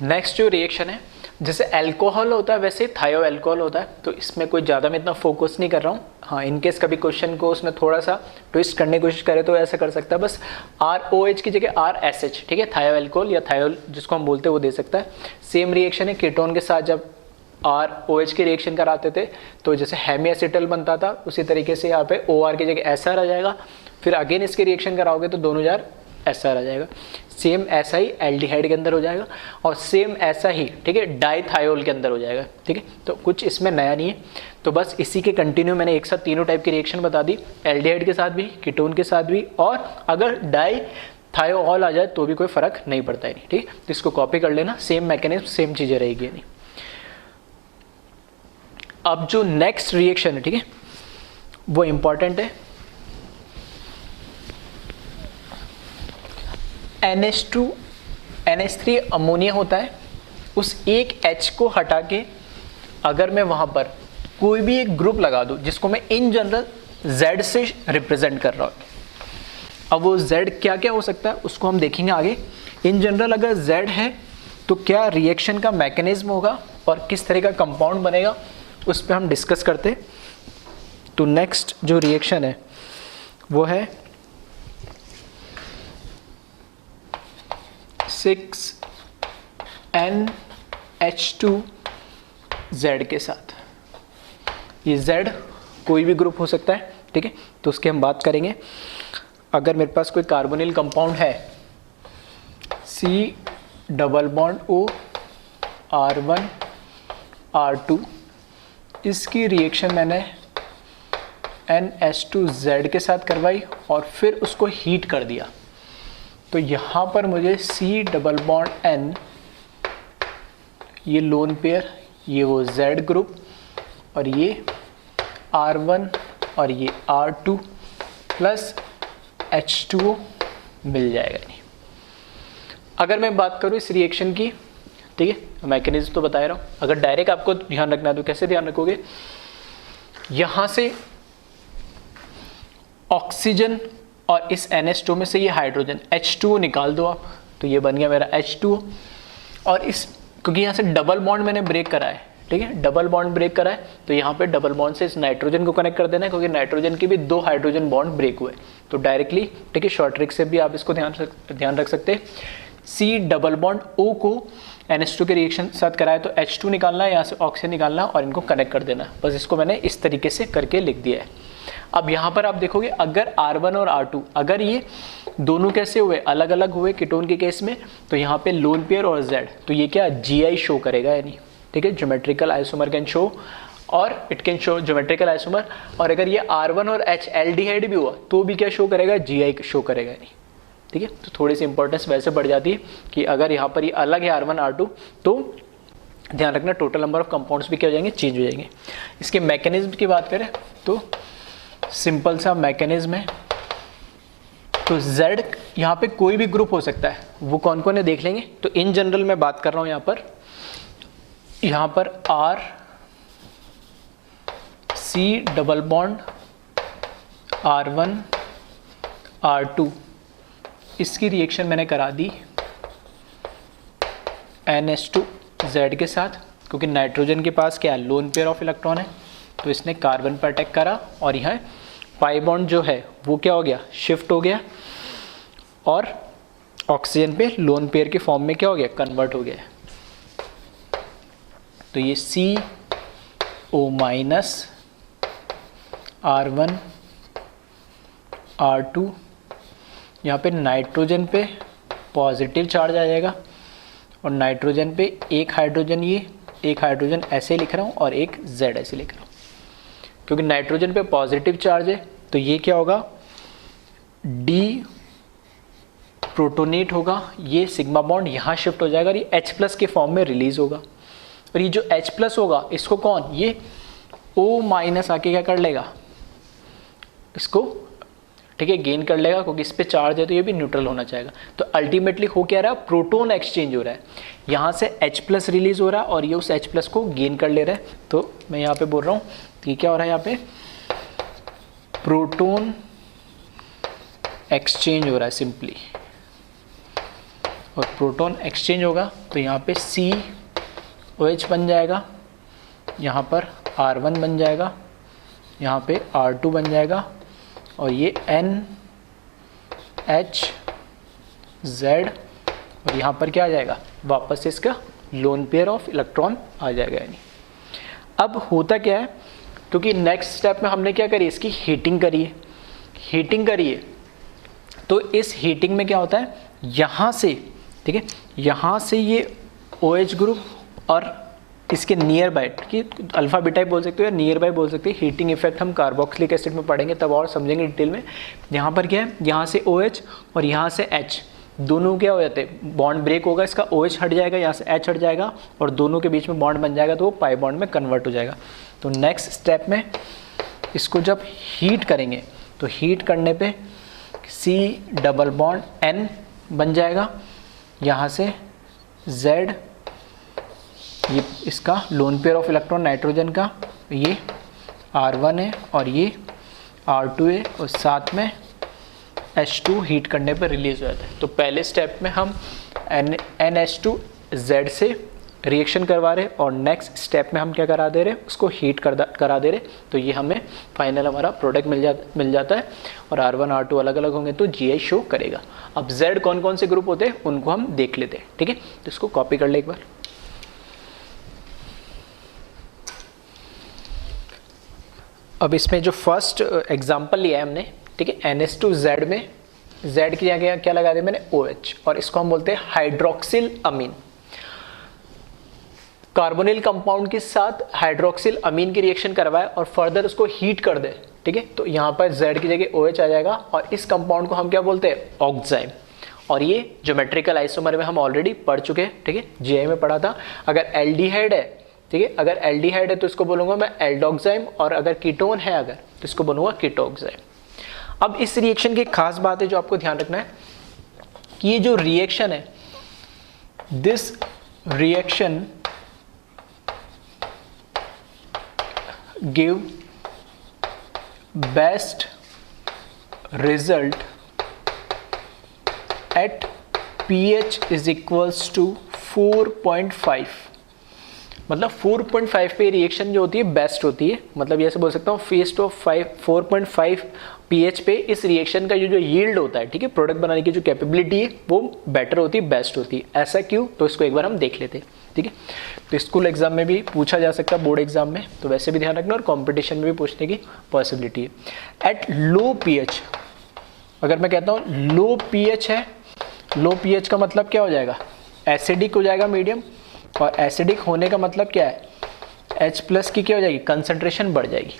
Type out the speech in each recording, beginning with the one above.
Next जो reaction है, जैसे अल्कोहल होता है वैसे थायो अल्कोहल होता है, तो इसमें कोई ज़्यादा मैं इतना फोकस नहीं कर रहा हूँ। हाँ, इनकेस कभी क्वेश्चन को उसने थोड़ा सा ट्विस्ट करने की कोशिश करे तो ऐसा कर सकता है, बस ROH की जगह RSH, ठीक है, थायो अल्कोहल या थायोल जिसको हम बोलते हैं वो दे सकता है। सेम रिएक्शन है कीटोन के साथ, जब ROH की रिएक्शन कराते थे तो जैसे हेमी एसिटल बनता था, उसी तरीके से यहाँ पे OR की जगह SR आ जाएगा, फिर अगेन इसकी रिएक्शन कराओगे तो दोनों जार SR आ जाएगा। सेम ऐसा ही एल्डिहाइड के अंदर हो जाएगा और सेम ऐसा ही, ठीक है, डाइथायोल के अंदर हो जाएगा, ठीक है। तो कुछ इसमें नया नहीं है, तो बस इसी के कंटिन्यू मैंने एक साथ तीनों टाइप की रिएक्शन बता दी, एल्डिहाइड के साथ भी, कीटोन के साथ भी, और अगर डाइथायोल आ जाए तो भी कोई फर्क नहीं पड़ता है, ठीक है। तो इसको कॉपी कर लेना, सेम मैकेनिज्म सेम चीज़ें रहेगी नहीं। अब जो नेक्स्ट रिएक्शन है, ठीक है, वो इंपॉर्टेंट है। NH2 NH3 अमोनिया होता है, उस एक H को हटा के अगर मैं वहाँ पर कोई भी एक ग्रुप लगा दूँ जिसको मैं इन जनरल Z से रिप्रेजेंट कर रहा हूँ, अब वो Z क्या क्या हो सकता है उसको हम देखेंगे आगे। इन जनरल अगर Z है तो क्या रिएक्शन का मैकेनिज्म होगा और किस तरह का कंपाउंड बनेगा, उस पर हम डिस्कस करते हैं। तो नेक्स्ट जो रिएक्शन है वो है 6NH2Z के साथ। ये Z कोई भी ग्रुप हो सकता है, ठीक है, तो उसकी हम बात करेंगे। अगर मेरे पास कोई कार्बोनिल कंपाउंड है C+O R1 R2, इसकी रिएक्शन मैंने NH2Z के साथ करवाई और फिर उसको हीट कर दिया, तो यहाँ पर मुझे C+N, ये लोन पेयर, ये वो Z ग्रुप, और ये R1 और ये R2 प्लस H2O मिल जाएगा। नहीं, अगर मैं बात करूँ इस रिएक्शन की, ठीक है, मैकेनिज्म तो बता रहा हूँ, अगर डायरेक्ट आपको ध्यान रखना है तो कैसे ध्यान रखोगे, यहाँ से ऑक्सीजन और इस NH2 में से ये हाइड्रोजन H2O निकाल दो आप, तो ये बन गया मेरा H2O। और इस, क्योंकि यहाँ से डबल बॉन्ड मैंने ब्रेक करा है, ठीक है, डबल बॉन्ड ब्रेक करा है, तो यहाँ पे डबल बॉन्ड से इस नाइट्रोजन को कनेक्ट कर देना है, क्योंकि नाइट्रोजन की भी 2 हाइड्रोजन बॉन्ड ब्रेक हुए, तो डायरेक्टली, ठीक है, शॉर्ट ट्रिक से भी आप इसको ध्यान रख सकते हैं। C+O को NH2 के रिएक्शन साथ कराया तो H2 निकालना है, यहाँ से ऑक्सीजन निकालना है और इनको कनेक्ट कर देना है, बस इसको मैंने इस तरीके से करके लिख दिया है। अब यहाँ पर आप देखोगे अगर R1 और R2 अगर ये दोनों कैसे हुए, अलग अलग हुए कीटोन के केस में, तो यहाँ पे लोन पेयर और Z, तो ये क्या GI शो करेगा, यानी, ठीक है, ज्योमेट्रिकल आइसोमर कैन शो, और it can show geometrical isomer. और अगर ये R1 और H एल्डिहाइड भी हुआ तो भी क्या शो करेगा, GI शो करेगा, यानी, ठीक है। तो थोड़ी सी इंपॉर्टेंस वैसे बढ़ जाती है कि अगर यहाँ पर ये अलग है R1 R2, तो ध्यान रखना टोटल नंबर ऑफ कंपाउंड्स भी क्या हो जाएंगे, चेंज हो जाएंगे। इसके मैकेनिज्म की बात करें तो सिंपल सा मैकेनिज्म है, तो Z यहाँ पे कोई भी ग्रुप हो सकता है, वो कौन कौन है देख लेंगे। तो इन जनरल मैं बात कर रहा हूँ यहाँ पर R C+, R1 R2, इसकी रिएक्शन मैंने करा दी NH2Z के साथ, क्योंकि नाइट्रोजन के पास क्या है, लोन पेयर ऑफ इलेक्ट्रॉन है, तो इसने कार्बन पर अटैक करा और यहाँ पाई बॉन्ड जो है वो क्या हो गया, शिफ्ट हो गया, और ऑक्सीजन पे लोन पेयर के फॉर्म में क्या हो गया, कन्वर्ट हो गया। तो ये CO- R1 R2, यहाँ पे नाइट्रोजन पे पॉजिटिव चार्ज आ जाएगा और नाइट्रोजन पे एक हाइड्रोजन, ये एक हाइड्रोजन ऐसे लिख रहा हूँ और एक Z ऐसे लिख रहा हूँ, क्योंकि नाइट्रोजन पे पॉजिटिव चार्ज है, तो ये क्या होगा, डी प्रोटोनेट होगा, ये सिग्मा बॉन्ड यहाँ शिफ्ट हो जाएगा और ये H+ के फॉर्म में रिलीज होगा। और ये जो H+ होगा इसको कौन, ये O- आके क्या कर लेगा, इसको, ठीक है, गेन कर लेगा, क्योंकि इस पे चार्ज है तो ये भी न्यूट्रल होना चाहेगा। तो अल्टीमेटली हो क्या रहा है, प्रोटोन एक्सचेंज हो रहा है, यहाँ से H+ रिलीज हो रहा है और ये उस H+ को गेन कर ले रहा है। तो मैं यहाँ पे बोल रहा हूँ कि क्या हो रहा है, यहाँ पे प्रोटोन एक्सचेंज हो रहा है सिंपली, और प्रोटॉन एक्सचेंज होगा तो यहाँ पे COH बन जाएगा, यहाँ पर R1 बन जाएगा, यहाँ पे R2 बन जाएगा और ये NHZ और यहाँ पर क्या आ जाएगा, वापस से इसका लोन पेयर ऑफ इलेक्ट्रॉन आ जाएगा। यानी अब होता क्या है, क्योंकि नेक्स्ट स्टेप में हमने क्या करी, इसकी हीटिंग करी है, तो इस हीटिंग में क्या होता है, यहाँ से, ठीक है, यहाँ से ये OH ग्रुप और इसके नियर बाय, कि अल्फा बीटा बोल सकते हो या नियर बाय बोल सकते हैं, हीटिंग इफेक्ट हम कार्बोक्सिलिक एसिड में पढ़ेंगे तब और समझेंगे डिटेल में। यहाँ पर क्या है, यहाँ से OH और यहाँ से H दोनों क्या हो जाते हैं, बॉन्ड ब्रेक होगा, इसका OH हट जाएगा, यहाँ से H हट जाएगा और दोनों के बीच में बॉन्ड बन जाएगा तो वो पाई बॉन्ड में कन्वर्ट हो जाएगा। तो नेक्स्ट स्टेप में इसको जब हीट करेंगे तो हीट करने पे C डबल बॉन्ड N बन जाएगा, यहाँ से Z, ये इसका lone pair of electron nitrogen का, ये R1 है और ये R2 है और साथ में H2 हीट करने पर रिलीज हो जाता है। तो पहले स्टेप में हम NH2Z से रिएक्शन करवा रहे और नेक्स्ट स्टेप में हम क्या करा दे रहे, उसको हीट करा दे रहे, तो ये हमें फाइनल हमारा प्रोडक्ट मिल जाता है और R1 R2 अलग अलग होंगे तो GI शो करेगा। अब Z कौन कौन से ग्रुप होते हैं उनको हम देख लेते हैं, ठीक है, तो इसको कॉपी कर ले एक बार। अब इसमें जो फर्स्ट एग्जांपल लिया है हमने, ठीक है, NH2Z में Z की जगह क्या लगा दिया मैंने, OH, और इसको हम बोलते हैं हाइड्रोक्सिल अमीन। कार्बोनिल कंपाउंड के साथ हाइड्रोक्सिल अमीन की रिएक्शन करवाए और फर्दर उसको हीट कर दे, ठीक है, तो यहाँ पर Z की जगह OH आ जाएगा और इस कंपाउंड को हम क्या बोलते हैं, ऑक्साइम। और ये ज्योमेट्रिकल आइसोमर में हम ऑलरेडी पढ़ चुके हैं, ठीक है, GI में पढ़ा था। अगर एल्डिहाइड है, ठीक है, अगर एल्डिहाइड है तो इसको बोलूंगा मैं एल्डोक्साइम, और अगर कीटोन है अगर तो इसको बोलूंगा कीटोक्साइम। अब इस रिएक्शन की खास बात है जो आपको ध्यान रखना है कि ये जो रिएक्शन है, this reaction give best result at pH is equals to 4.5। मतलब 4.5 पे रिएक्शन जो होती है बेस्ट होती है, मतलब ऐसे बोल सकता हूँ फेस्ट ऑफ 4.5 pH पे इस रिएक्शन का जो यील्ड होता है, ठीक है, प्रोडक्ट बनाने की जो कैपेबिलिटी है वो बेटर होती है, बेस्ट होती है। ऐसा क्यों, तो इसको एक बार हम देख लेते हैं, ठीक है। तो स्कूल एग्जाम में भी पूछा जा सकता है, बोर्ड एग्जाम में, तो वैसे भी ध्यान रखना और कॉम्पिटिशन में भी पूछने की पॉसिबिलिटी है। एट लो pH, अगर मैं कहता हूँ लो pH है, लो pH का मतलब क्या हो जाएगा, एसिडिक हो जाएगा मीडियम, और एसिडिक होने का मतलब क्या है, H+ की क्या हो जाएगी, कंसंट्रेशन बढ़ जाएगी।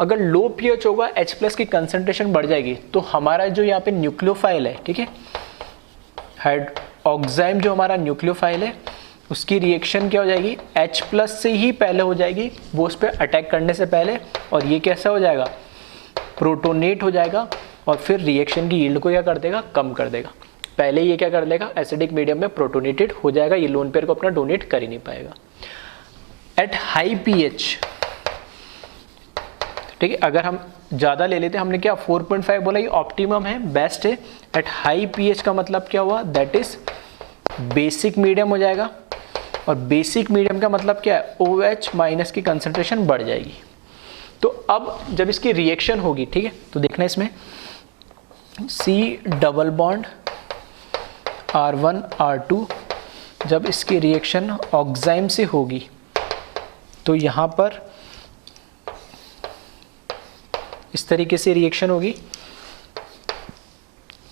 अगर लो pH होगा, H+ की कंसंट्रेशन बढ़ जाएगी, तो हमारा जो यहाँ पे न्यूक्लियोफाइल है, ठीक है, ऑक्साइम जो हमारा न्यूक्लियोफाइल है, उसकी रिएक्शन क्या हो जाएगी, H+ से ही पहले हो जाएगी, वो उस पर अटैक करने से पहले, और ये कैसा हो जाएगा, प्रोटोनेट हो जाएगा, और फिर रिएक्शन की यील्ड को क्या कर देगा, कम कर देगा। पहले ये क्या कर लेगा, एसिडिक मीडियम में प्रोटोनेटेड हो जाएगा, ये लोन पेयर को अपना डोनेट कर ही नहीं पाएगा। एट हाई pH, ठीक है, अगर हम ज़्यादा ले लेते हैं, हमने क्या 4.5 बोला, ये ऑप्टिमम है, बेस्ट है। एट हाई pH का मतलब क्या हुआ, दैट इज बेसिक मीडियम हो जाएगा, और बेसिक मीडियम का मतलब क्या है, OH- की कंसंट्रेशन बढ़ जाएगी। तो अब जब इसकी रिएक्शन होगी, ठीक है, तो देखना इसमें C double bond R1 R2, जब इसकी रिएक्शन ऑक्साइम से होगी तो यहाँ पर इस तरीके से रिएक्शन होगी,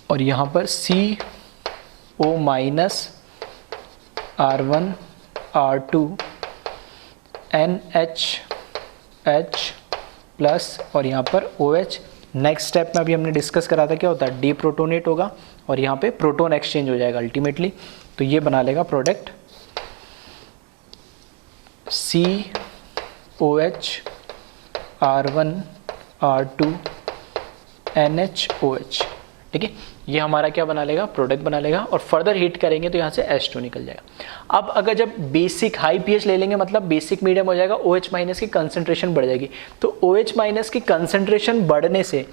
और यहाँ पर CO- R1 R2 NH+ और यहाँ पर OH। नेक्स्ट स्टेप में अभी हमने डिस्कस करा था क्या होता है, डीप्रोटोनेट होगा और यहाँ पे प्रोटॉन एक्सचेंज हो जाएगा अल्टीमेटली, तो ये बना लेगा product COH R1 R2 NHOH, ठीक है। ये हमारा क्या बना लेगा, प्रोडक्ट बना लेगा, और फर्दर हीट करेंगे तो यहाँ से H2 निकल जाएगा। अब अगर जब बेसिक हाई पीएच ले लेंगे मतलब बेसिक मीडियम हो जाएगा, OH माइनस की कंसंट्रेशन बढ़ जाएगी। तो OH माइनस की कंसंट्रेशन बढ़ने से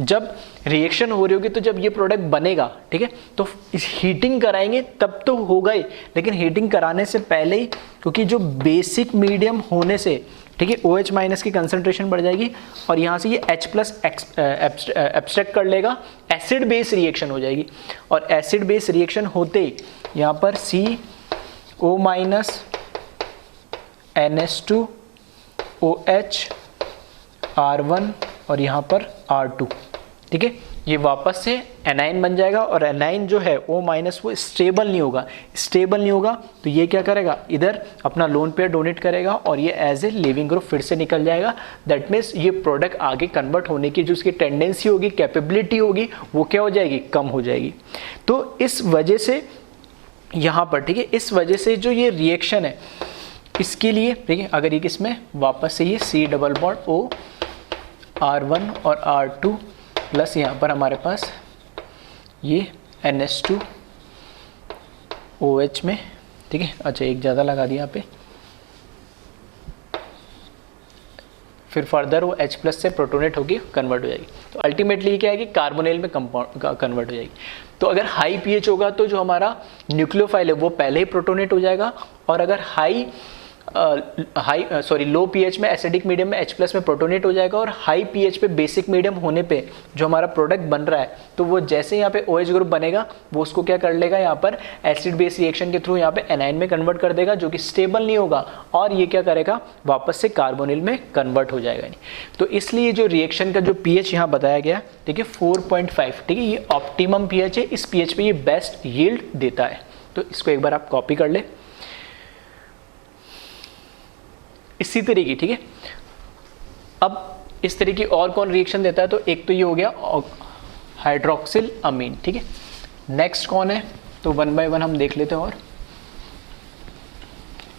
जब रिएक्शन हो रही होगी तो जब ये प्रोडक्ट बनेगा, ठीक है, तो हीटिंग कराएंगे तब तो होगा ही, लेकिन हीटिंग कराने से पहले ही, क्योंकि जो बेसिक मीडियम होने से, ठीक है, OH माइनस की कंसंट्रेशन बढ़ जाएगी और यहाँ से ये H प्लस एब्स्ट्रैक्ट कर लेगा, एसिड बेस रिएक्शन हो जाएगी, और एसिड बेस रिएक्शन होते ही यहाँ पर CO minus NH2 OH R1 और यहाँ पर R2, ठीक है, ये वापस से एनाइन बन जाएगा, और एनाइन जो है O माइनस वो स्टेबल नहीं होगा, स्टेबल नहीं होगा तो ये क्या करेगा, इधर अपना लोन पेयर डोनेट करेगा और ये एज ए लिविंग ग्रुप फिर से निकल जाएगा। दैट मीन्स ये प्रोडक्ट आगे कन्वर्ट होने की जो उसकी टेंडेंसी होगी, कैपेबिलिटी होगी, वो क्या हो जाएगी, कम हो जाएगी। तो इस वजह से यहाँ पर, ठीक है, इस वजह से जो ये रिएक्शन है इसके लिए, ठीक है, अगर ये किसमें वापस से ये C double bond O R1 और R2 प्लस यहाँ पर हमारे पास ये NH2 OH में, ठीक है, अच्छा एक ज़्यादा लगा दिया यहाँ पे, फिर फर्दर वो H प्लस से प्रोटोनेट होगी कन्वर्ट हो जाएगी। तो अल्टीमेटली क्या है कि कार्बोनिल में कंपाउंड कन्वर्ट हो जाएगी। तो अगर हाई पीएच होगा तो जो हमारा न्यूक्लियोफाइल है वो पहले ही प्रोटोनेट हो जाएगा, और अगर लो पीएच में एसिडिक मीडियम में H प्लस में प्रोटोनेट हो जाएगा, और हाई पीएच पे बेसिक मीडियम होने पे जो हमारा प्रोडक्ट बन रहा है तो वो जैसे यहाँ पे OH ग्रुप बनेगा वो उसको क्या कर लेगा, यहाँ पर एसिड बेस रिएक्शन के थ्रू यहाँ पे एनाइन में कन्वर्ट कर देगा, जो कि स्टेबल नहीं होगा, और ये क्या करेगा, वापस से कार्बोनिल में कन्वर्ट हो जाएगा। तो इसलिए जो रिएक्शन का जो पीएच यहाँ बताया गया, ठीक है, 4.5, ठीक है, ये ऑप्टिमम पीएच है, इस पीएच पे ये बेस्ट यील्ड देता है। तो इसको एक बार आप कॉपी कर ले इसी तरीके, ठीक है। अब इस तरह की और कौन रिएक्शन देता है, तो एक तो ये हो गया हाइड्रोक्सिल अमीन, ठीक है। नेक्स्ट कौन है, तो वन बाय वन हम देख लेते हैं। और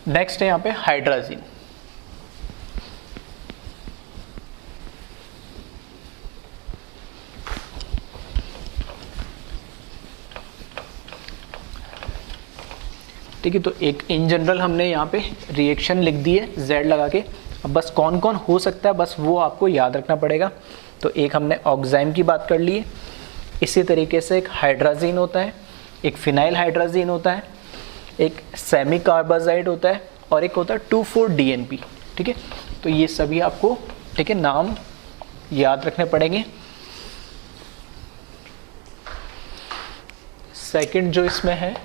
नेक्स्ट है यहाँ पे हाइड्राजीन। ठीक है, तो एक इन जनरल हमने यहाँ पे रिएक्शन लिख दी है Z लगा के। अब बस कौन कौन हो सकता है बस वो आपको याद रखना पड़ेगा। तो एक हमने ऑक्साइम की बात कर ली है, इसी तरीके से एक हाइड्राजीन होता है, एक फिनाइल हाइड्राजीन होता है, एक सेमी कार्बाजाइड होता है, और एक होता है 2,4-DNP, ठीक है। तो ये सभी आपको, ठीक है, नाम याद रखने पड़ेंगे। सेकंड जो इसमें है,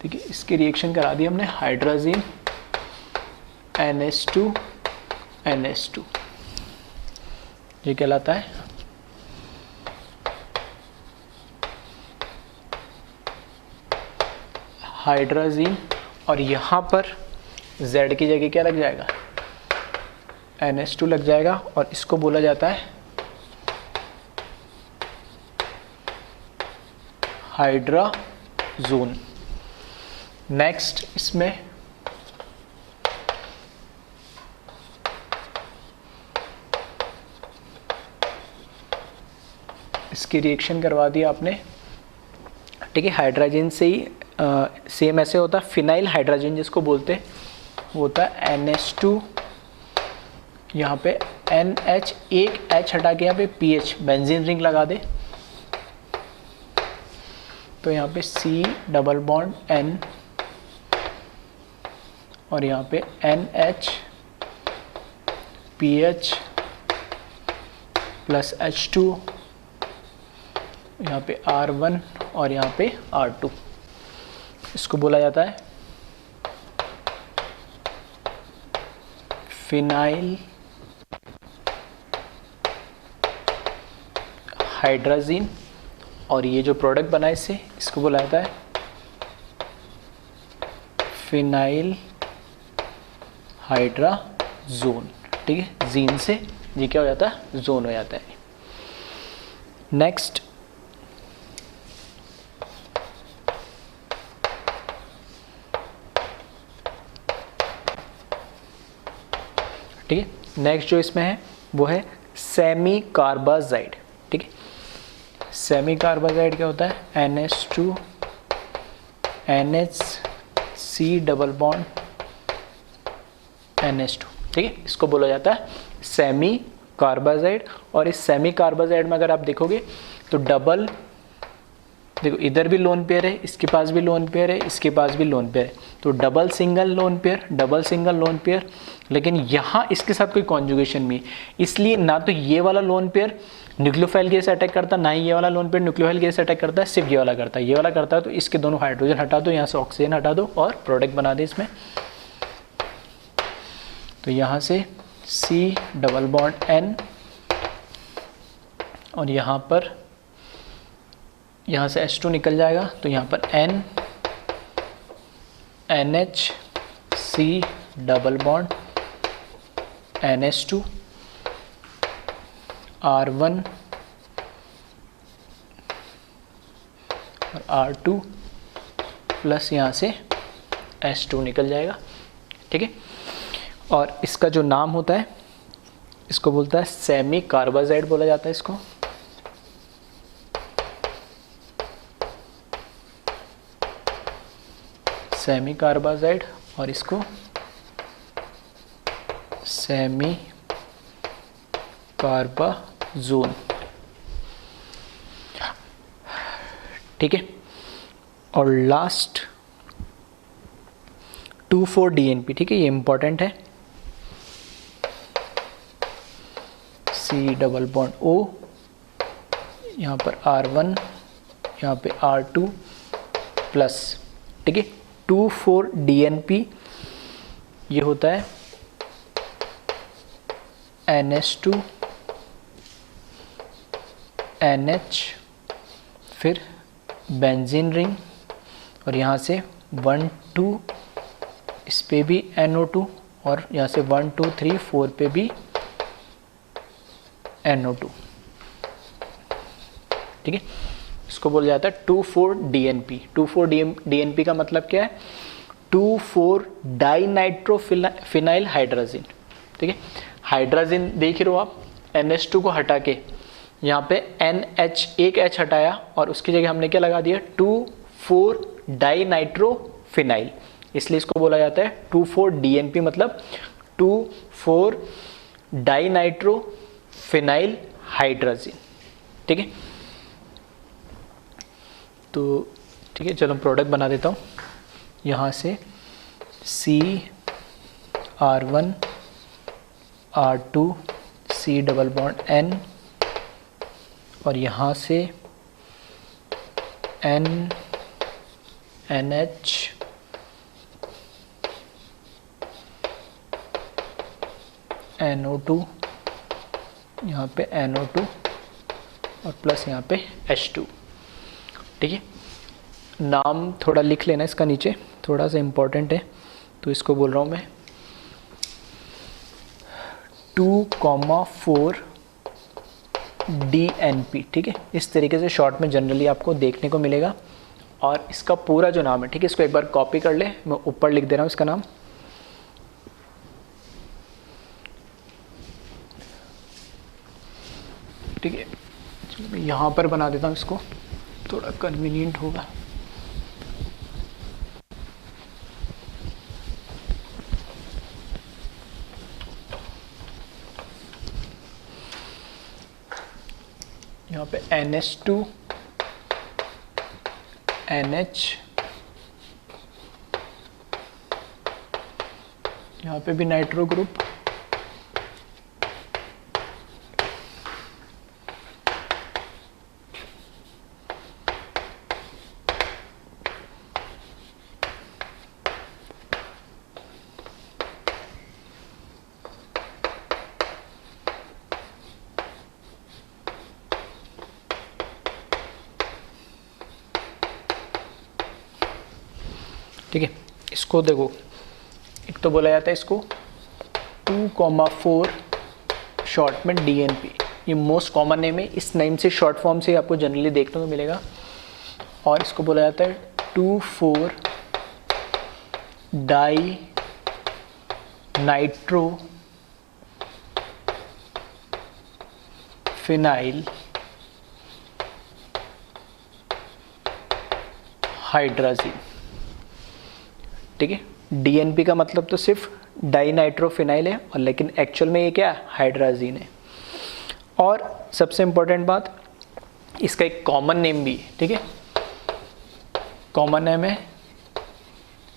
ठीक है, इसकी रिएक्शन करा दी हमने, हाइड्राजीन NH2 ये कहलाता है हाइड्राजीन, और यहाँ पर Z की जगह क्या लग जाएगा, NH2 लग जाएगा, और इसको बोला जाता है हाइड्राजोन। नेक्स्ट इसमें इसकी रिएक्शन करवा दी आपने, ठीक है, हाइड्रोजन से ही सेम ऐसे होता है फिनाइल हाइड्रोजन जिसको बोलते हैं, वो होता है NH2, यहाँ पे NH, एक H हटा के यहाँ पे PH बेंजीन रिंग लगा दे, तो यहाँ पे C डबल बॉन्ड N, और यहाँ पे NH PH प्लस H2, यहाँ पे R1 और यहाँ पे R2, इसको बोला जाता है फिनाइल हाइड्राजीन, और ये जो प्रोडक्ट बना इससे इसको बोला जाता है फिनाइल हाइड्राजोन, ठीक है। जीन से ये क्या हो जाता है, जोन हो जाता है। नेक्स्ट ठीक है, नेक्स्ट जो इसमें है वो है सेमी कार्बाजाइड, ठीक है। सेमी कार्बाजाइड क्या होता है, NH2 NHC double bond NH2, ठीक है, इसको बोला जाता है सेमी कार्बाजाइड। और इस सेमी कार्बाजाइड में अगर आप देखोगे तो डबल, देखो इधर भी लोन पेयर है, इसके पास भी लोन पेयर है, इसके पास भी लोन पेयर है, तो double single lone pair, double single lone pair. लेकिन यहाँ इसके साथ कोई कॉन्जुगेशन नहीं, इसलिए ना तो ये वाला lone pair nucleophile gas attack करता, ना ही ये वाला lone pair nucleophile gas attack करता है, सिर्फ ये वाला करता है। ये वाला करता है तो इसके दोनों हाइड्रोजन हटा दो, यहाँ से ऑक्सीजन हटा दो और प्रोडक्ट बना दे इसमें। तो यहाँ से C डबल बॉन्ड N और यहाँ पर, यहाँ से H2 निकल जाएगा, तो यहाँ पर N NHC double bond NH2 R1 और R2 प्लस यहाँ से H2 निकल जाएगा, ठीक है। और इसका जो नाम होता है इसको बोलता है सेमी कार्बाजाइड बोला जाता है इसको। सेमी कार्बाजाइड और इसको सेमी कार्बाजोन, ठीक है। और लास्ट 2,4-DNP, ठीक है, ये इंपॉर्टेंट है। C डबल बॉन्ड O, यहाँ पर R1, यहाँ पे R2 प्लस, ठीक है। 2,4-DNP ये होता है NH2 NH, फिर बेंजीन रिंग और यहाँ से 1 2, इस पे भी NO2 और यहाँ से 1 2 3 4 पे भी NO2, ठीक है। इसको बोला जाता है 2,4-DNP। 2,4-DNP का मतलब क्या है, 2,4-डाइनाइट्रोफिनाइल हाइड्राजिन, ठीक है। हाइड्राजिन देख रहे हो आप, NH2 को हटा के यहाँ पे NH, एक H हटाया और उसकी जगह हमने क्या लगा दिया, 2,4-डाइनाइट्रोफिनाइल, इसलिए इसको बोला जाता है 2,4-DNP, मतलब 2,4-डाइनाइट्रोफिनाइल हाइड्राजिन, ठीक है। तो ठीक है, चलो प्रोडक्ट बना देता हूँ। यहाँ से C R1 R2 C double bond N और यहाँ से N NH NO2, यहाँ पे NO2 और प्लस यहाँ पे H2, ठीक है। नाम थोड़ा लिख लेना इसका नीचे, थोड़ा सा इम्पोर्टेंट है, तो इसको बोल रहा हूँ मैं 2,4-DNP, ठीक है। इस तरीके से शॉर्ट में जनरली आपको देखने को मिलेगा। और इसका पूरा जो नाम है, ठीक है, इसको एक बार कॉपी कर ले, मैं ऊपर लिख दे रहा हूँ इसका नाम। ठीक है, मैं यहाँ पर बना देता हूँ, इसको थोड़ा कन्वीनियंट होगा। यहाँ पे NH2 NH, यहाँ पे भी नाइट्रो ग्रुप, ठीक है। इसको देखो, एक तो बोला जाता है इसको 2,4 शॉर्ट में DNP, ये मोस्ट कॉमन नेम है, इस नेम से शॉर्ट फॉर्म से आपको जनरली देखने को मिलेगा। और इसको बोला जाता है 2,4-डाइनाइट्रोफिनाइल हाइड्राजीन, ठीक है। डीएनपी का मतलब तो सिर्फ डाइनाइट्रोफिनाइल है, और लेकिन एक्चुअल में ये क्या है, हाइड्राजीन है। और सबसे इम्पोर्टेंट बात, इसका एक कॉमन नेम भी है, ठीक है। कॉमन नेम है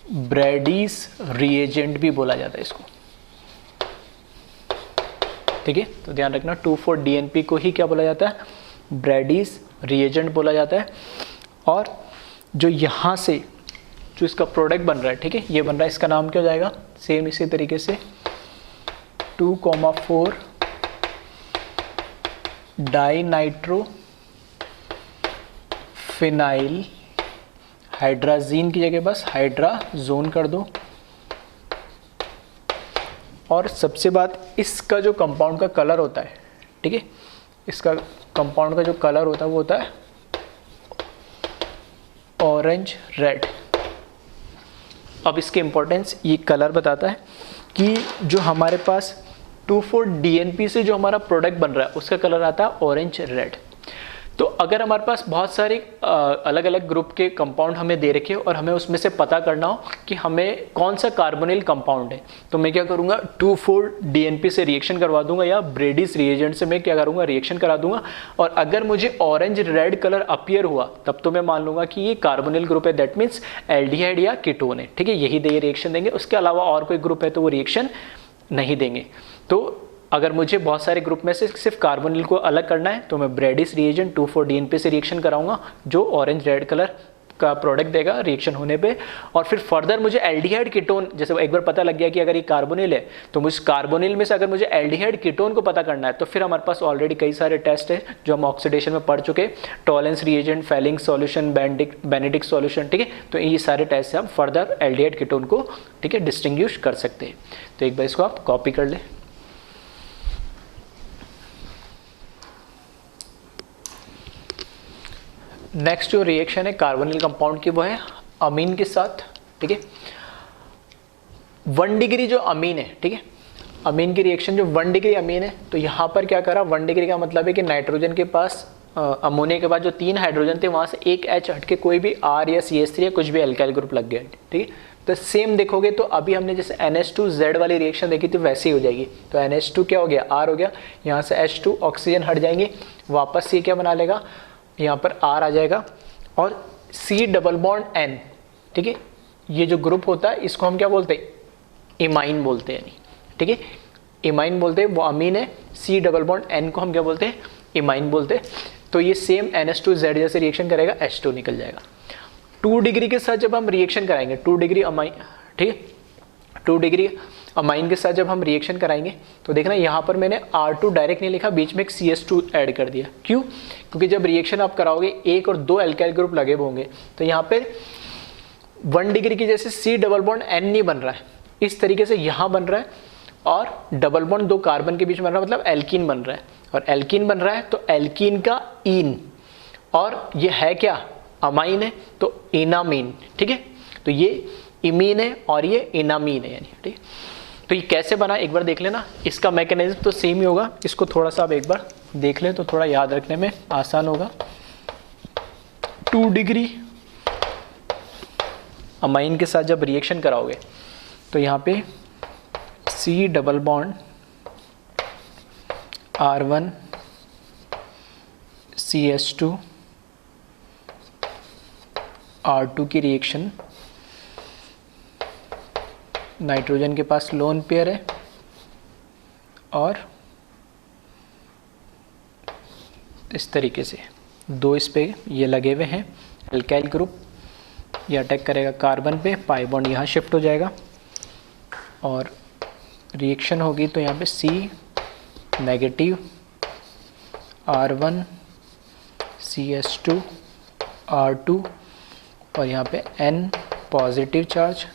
ब्रैडीज रिएजेंट भी बोला जाता है इसको, ठीक है। तो ध्यान रखना 2,4-DNP को ही क्या बोला जाता है, ब्रैडीज रिएजेंट बोला जाता है। और जो यहाँ से जो इसका प्रोडक्ट बन रहा है, ठीक है, ये बन रहा है, इसका नाम क्या हो जाएगा, सेम इसी तरीके से 2,4 डाइनाइट्रो फिनाइल, हाइड्राजीन की जगह बस हाइड्राजोन कर दो। और सबसे बात, इसका जो कंपाउंड का कलर होता है, ठीक है, इसका कंपाउंड का जो कलर होता है वो होता है ऑरेंज रेड। अब इसकी इंपॉर्टेंस ये कलर बताता है कि जो हमारे पास 2,4-DNP से जो हमारा प्रोडक्ट बन रहा है उसका कलर आता है ऑरेंज रेड। तो अगर हमारे पास बहुत सारे अलग अलग ग्रुप के कंपाउंड हमें दे रखे हो और हमें उसमें से पता करना हो कि हमें कौन सा कार्बोनिल कंपाउंड है, तो मैं क्या करूँगा, 2,4-DNP से रिएक्शन करवा दूंगा, या ब्रेडिस रिएजेंट से मैं क्या करूँगा, रिएक्शन करा दूंगा। और अगर मुझे ऑरेंज रेड कलर अपीयर हुआ तब तो मैं मान लूँगा कि ये कार्बोनिल ग्रुप है, दैट मीन्स एल्डिहाइड या कीटोन है, ठीक है, यही दे रिएक्शन देंगे। उसके अलावा और कोई ग्रुप है तो वो रिएक्शन नहीं देंगे। तो अगर मुझे बहुत सारे ग्रुप में से सिर्फ कार्बोनिल को अलग करना है तो मैं ब्रैडिस रिएजेंट 2,4-DNP से रिएक्शन कराऊंगा, जो ऑरेंज रेड कलर का प्रोडक्ट देगा रिएक्शन होने पे। और फिर फर्दर मुझे एल्डिहाइड कीटोन, जैसे एक बार पता लग गया कि अगर ये कार्बोनिल है तो मुझे कार्बोनिल में से अगर मुझे एल्डिहाइड कीटोन को पता करना है तो फिर हमारे पास ऑलरेडी कई सारे टेस्ट है जो हम ऑक्सीडेशन में पढ़ चुके, Tollens reagent, Fehling solution, Benedict solution, ठीक है। तो ये सारे टेस्ट से हम फर्दर एल्डिहाइड कीटोन को, ठीक है, डिस्टिंग्विश कर सकते हैं। तो एक बार इसको आप कॉपी कर लें। नेक्स्ट जो रिएक्शन है कार्बोनिल कंपाउंड की वो है अमीन के साथ, ठीक है। 1 डिग्री जो अमीन है, ठीक है, अमीन की रिएक्शन जो 1 डिग्री अमीन है, तो यहाँ पर क्या करा, 1 डिग्री का मतलब है कि नाइट्रोजन के पास अमोनिया के बाद जो 3 हाइड्रोजन थे वहाँ से एक H हट के कोई भी R या CH3 या कुछ भी एल्काइल ग्रुप लग गया, ठीक है। तो सेम देखोगे तो अभी हमने जैसे NH2Z वाली रिएक्शन देखी थी वैसी हो जाएगी। तो NH2 क्या हो गया, R हो गया, यहाँ से H2 ऑक्सीजन हट जाएंगे, वापस C क्या बना लेगा, यहाँ पर R आ जाएगा, और C डबल बॉन्ड N, ठीक है। ये जो ग्रुप होता है इसको हम क्या बोलते हैं, इमाइन बोलते हैं, ठीक है, इमाइन बोलते हैं। वो अमीन है, C डबल बॉन्ड N को हम क्या बोलते हैं, इमाइन बोलते हैं। तो ये सेम NH2Z जैसे रिएक्शन करेगा, H2 निकल जाएगा। 2 डिग्री के साथ जब हम रिएक्शन कराएंगे, 2 डिग्री अमाइन, ठीक है, 2 डिग्री अमाइन के साथ जब हम रिएक्शन कराएंगे तो देखना यहाँ पर मैंने R2 डायरेक्ट नहीं लिखा, बीच में एक CH2 ऐड कर दिया। क्यों? क्योंकि जब रिएक्शन आप कराओगे 1 और 2 एल्काइल ग्रुप लगे होंगे, तो यहाँ पे 1 डिग्री की जैसे C डबल बॉन्ड N नहीं बन रहा है, इस तरीके से यहाँ बन रहा है, और डबल बॉन्ड 2 कार्बन के बीच बन रहा है, मतलब एल्कीन बन रहा है। और एल्कीन बन रहा है तो एल्कीन का इन, और ये है क्या, अमाइन है, तो इनामीन, ठीक है। तो ये इमीन है और ये इनामीन है, यानी, ठीक। तो ये कैसे बना एक बार देख लेना, इसका मैकेनिज्म तो सेम ही होगा, इसको थोड़ा सा आप एक बार देख लें तो थोड़ा याद रखने में आसान होगा। 2 डिग्री अमाइन के साथ जब रिएक्शन कराओगे तो यहाँ पे C double bond R1 CH2 R2 की रिएक्शन, नाइट्रोजन के पास लोन पेयर है और इस तरीके से 2 इस पे ये लगे हुए हैं एल्काइल ग्रुप, ये अटैक करेगा कार्बन पे, पाई बॉन्ड यहाँ शिफ्ट हो जाएगा और रिएक्शन होगी तो यहाँ पे C negative R1 CH2 R2 और यहाँ पे N पॉजिटिव चार्ज,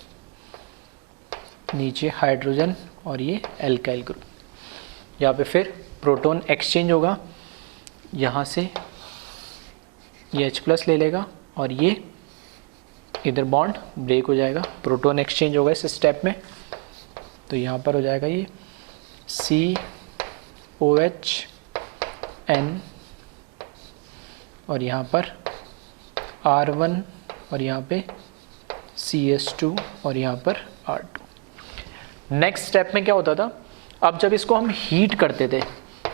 नीचे हाइड्रोजन और ये एल्काइल ग्रुप। यहाँ पे फिर प्रोटॉन एक्सचेंज होगा, यहाँ से ये H+ ले लेगा और ये इधर बॉन्ड ब्रेक हो जाएगा, प्रोटॉन एक्सचेंज होगा इस स्टेप में। तो यहाँ पर हो जाएगा ये COH N और यहाँ पर R1 और यहाँ पे CH2 और यहाँ पर R2। नेक्स्ट स्टेप में क्या होता था, अब जब इसको हम हीट करते थे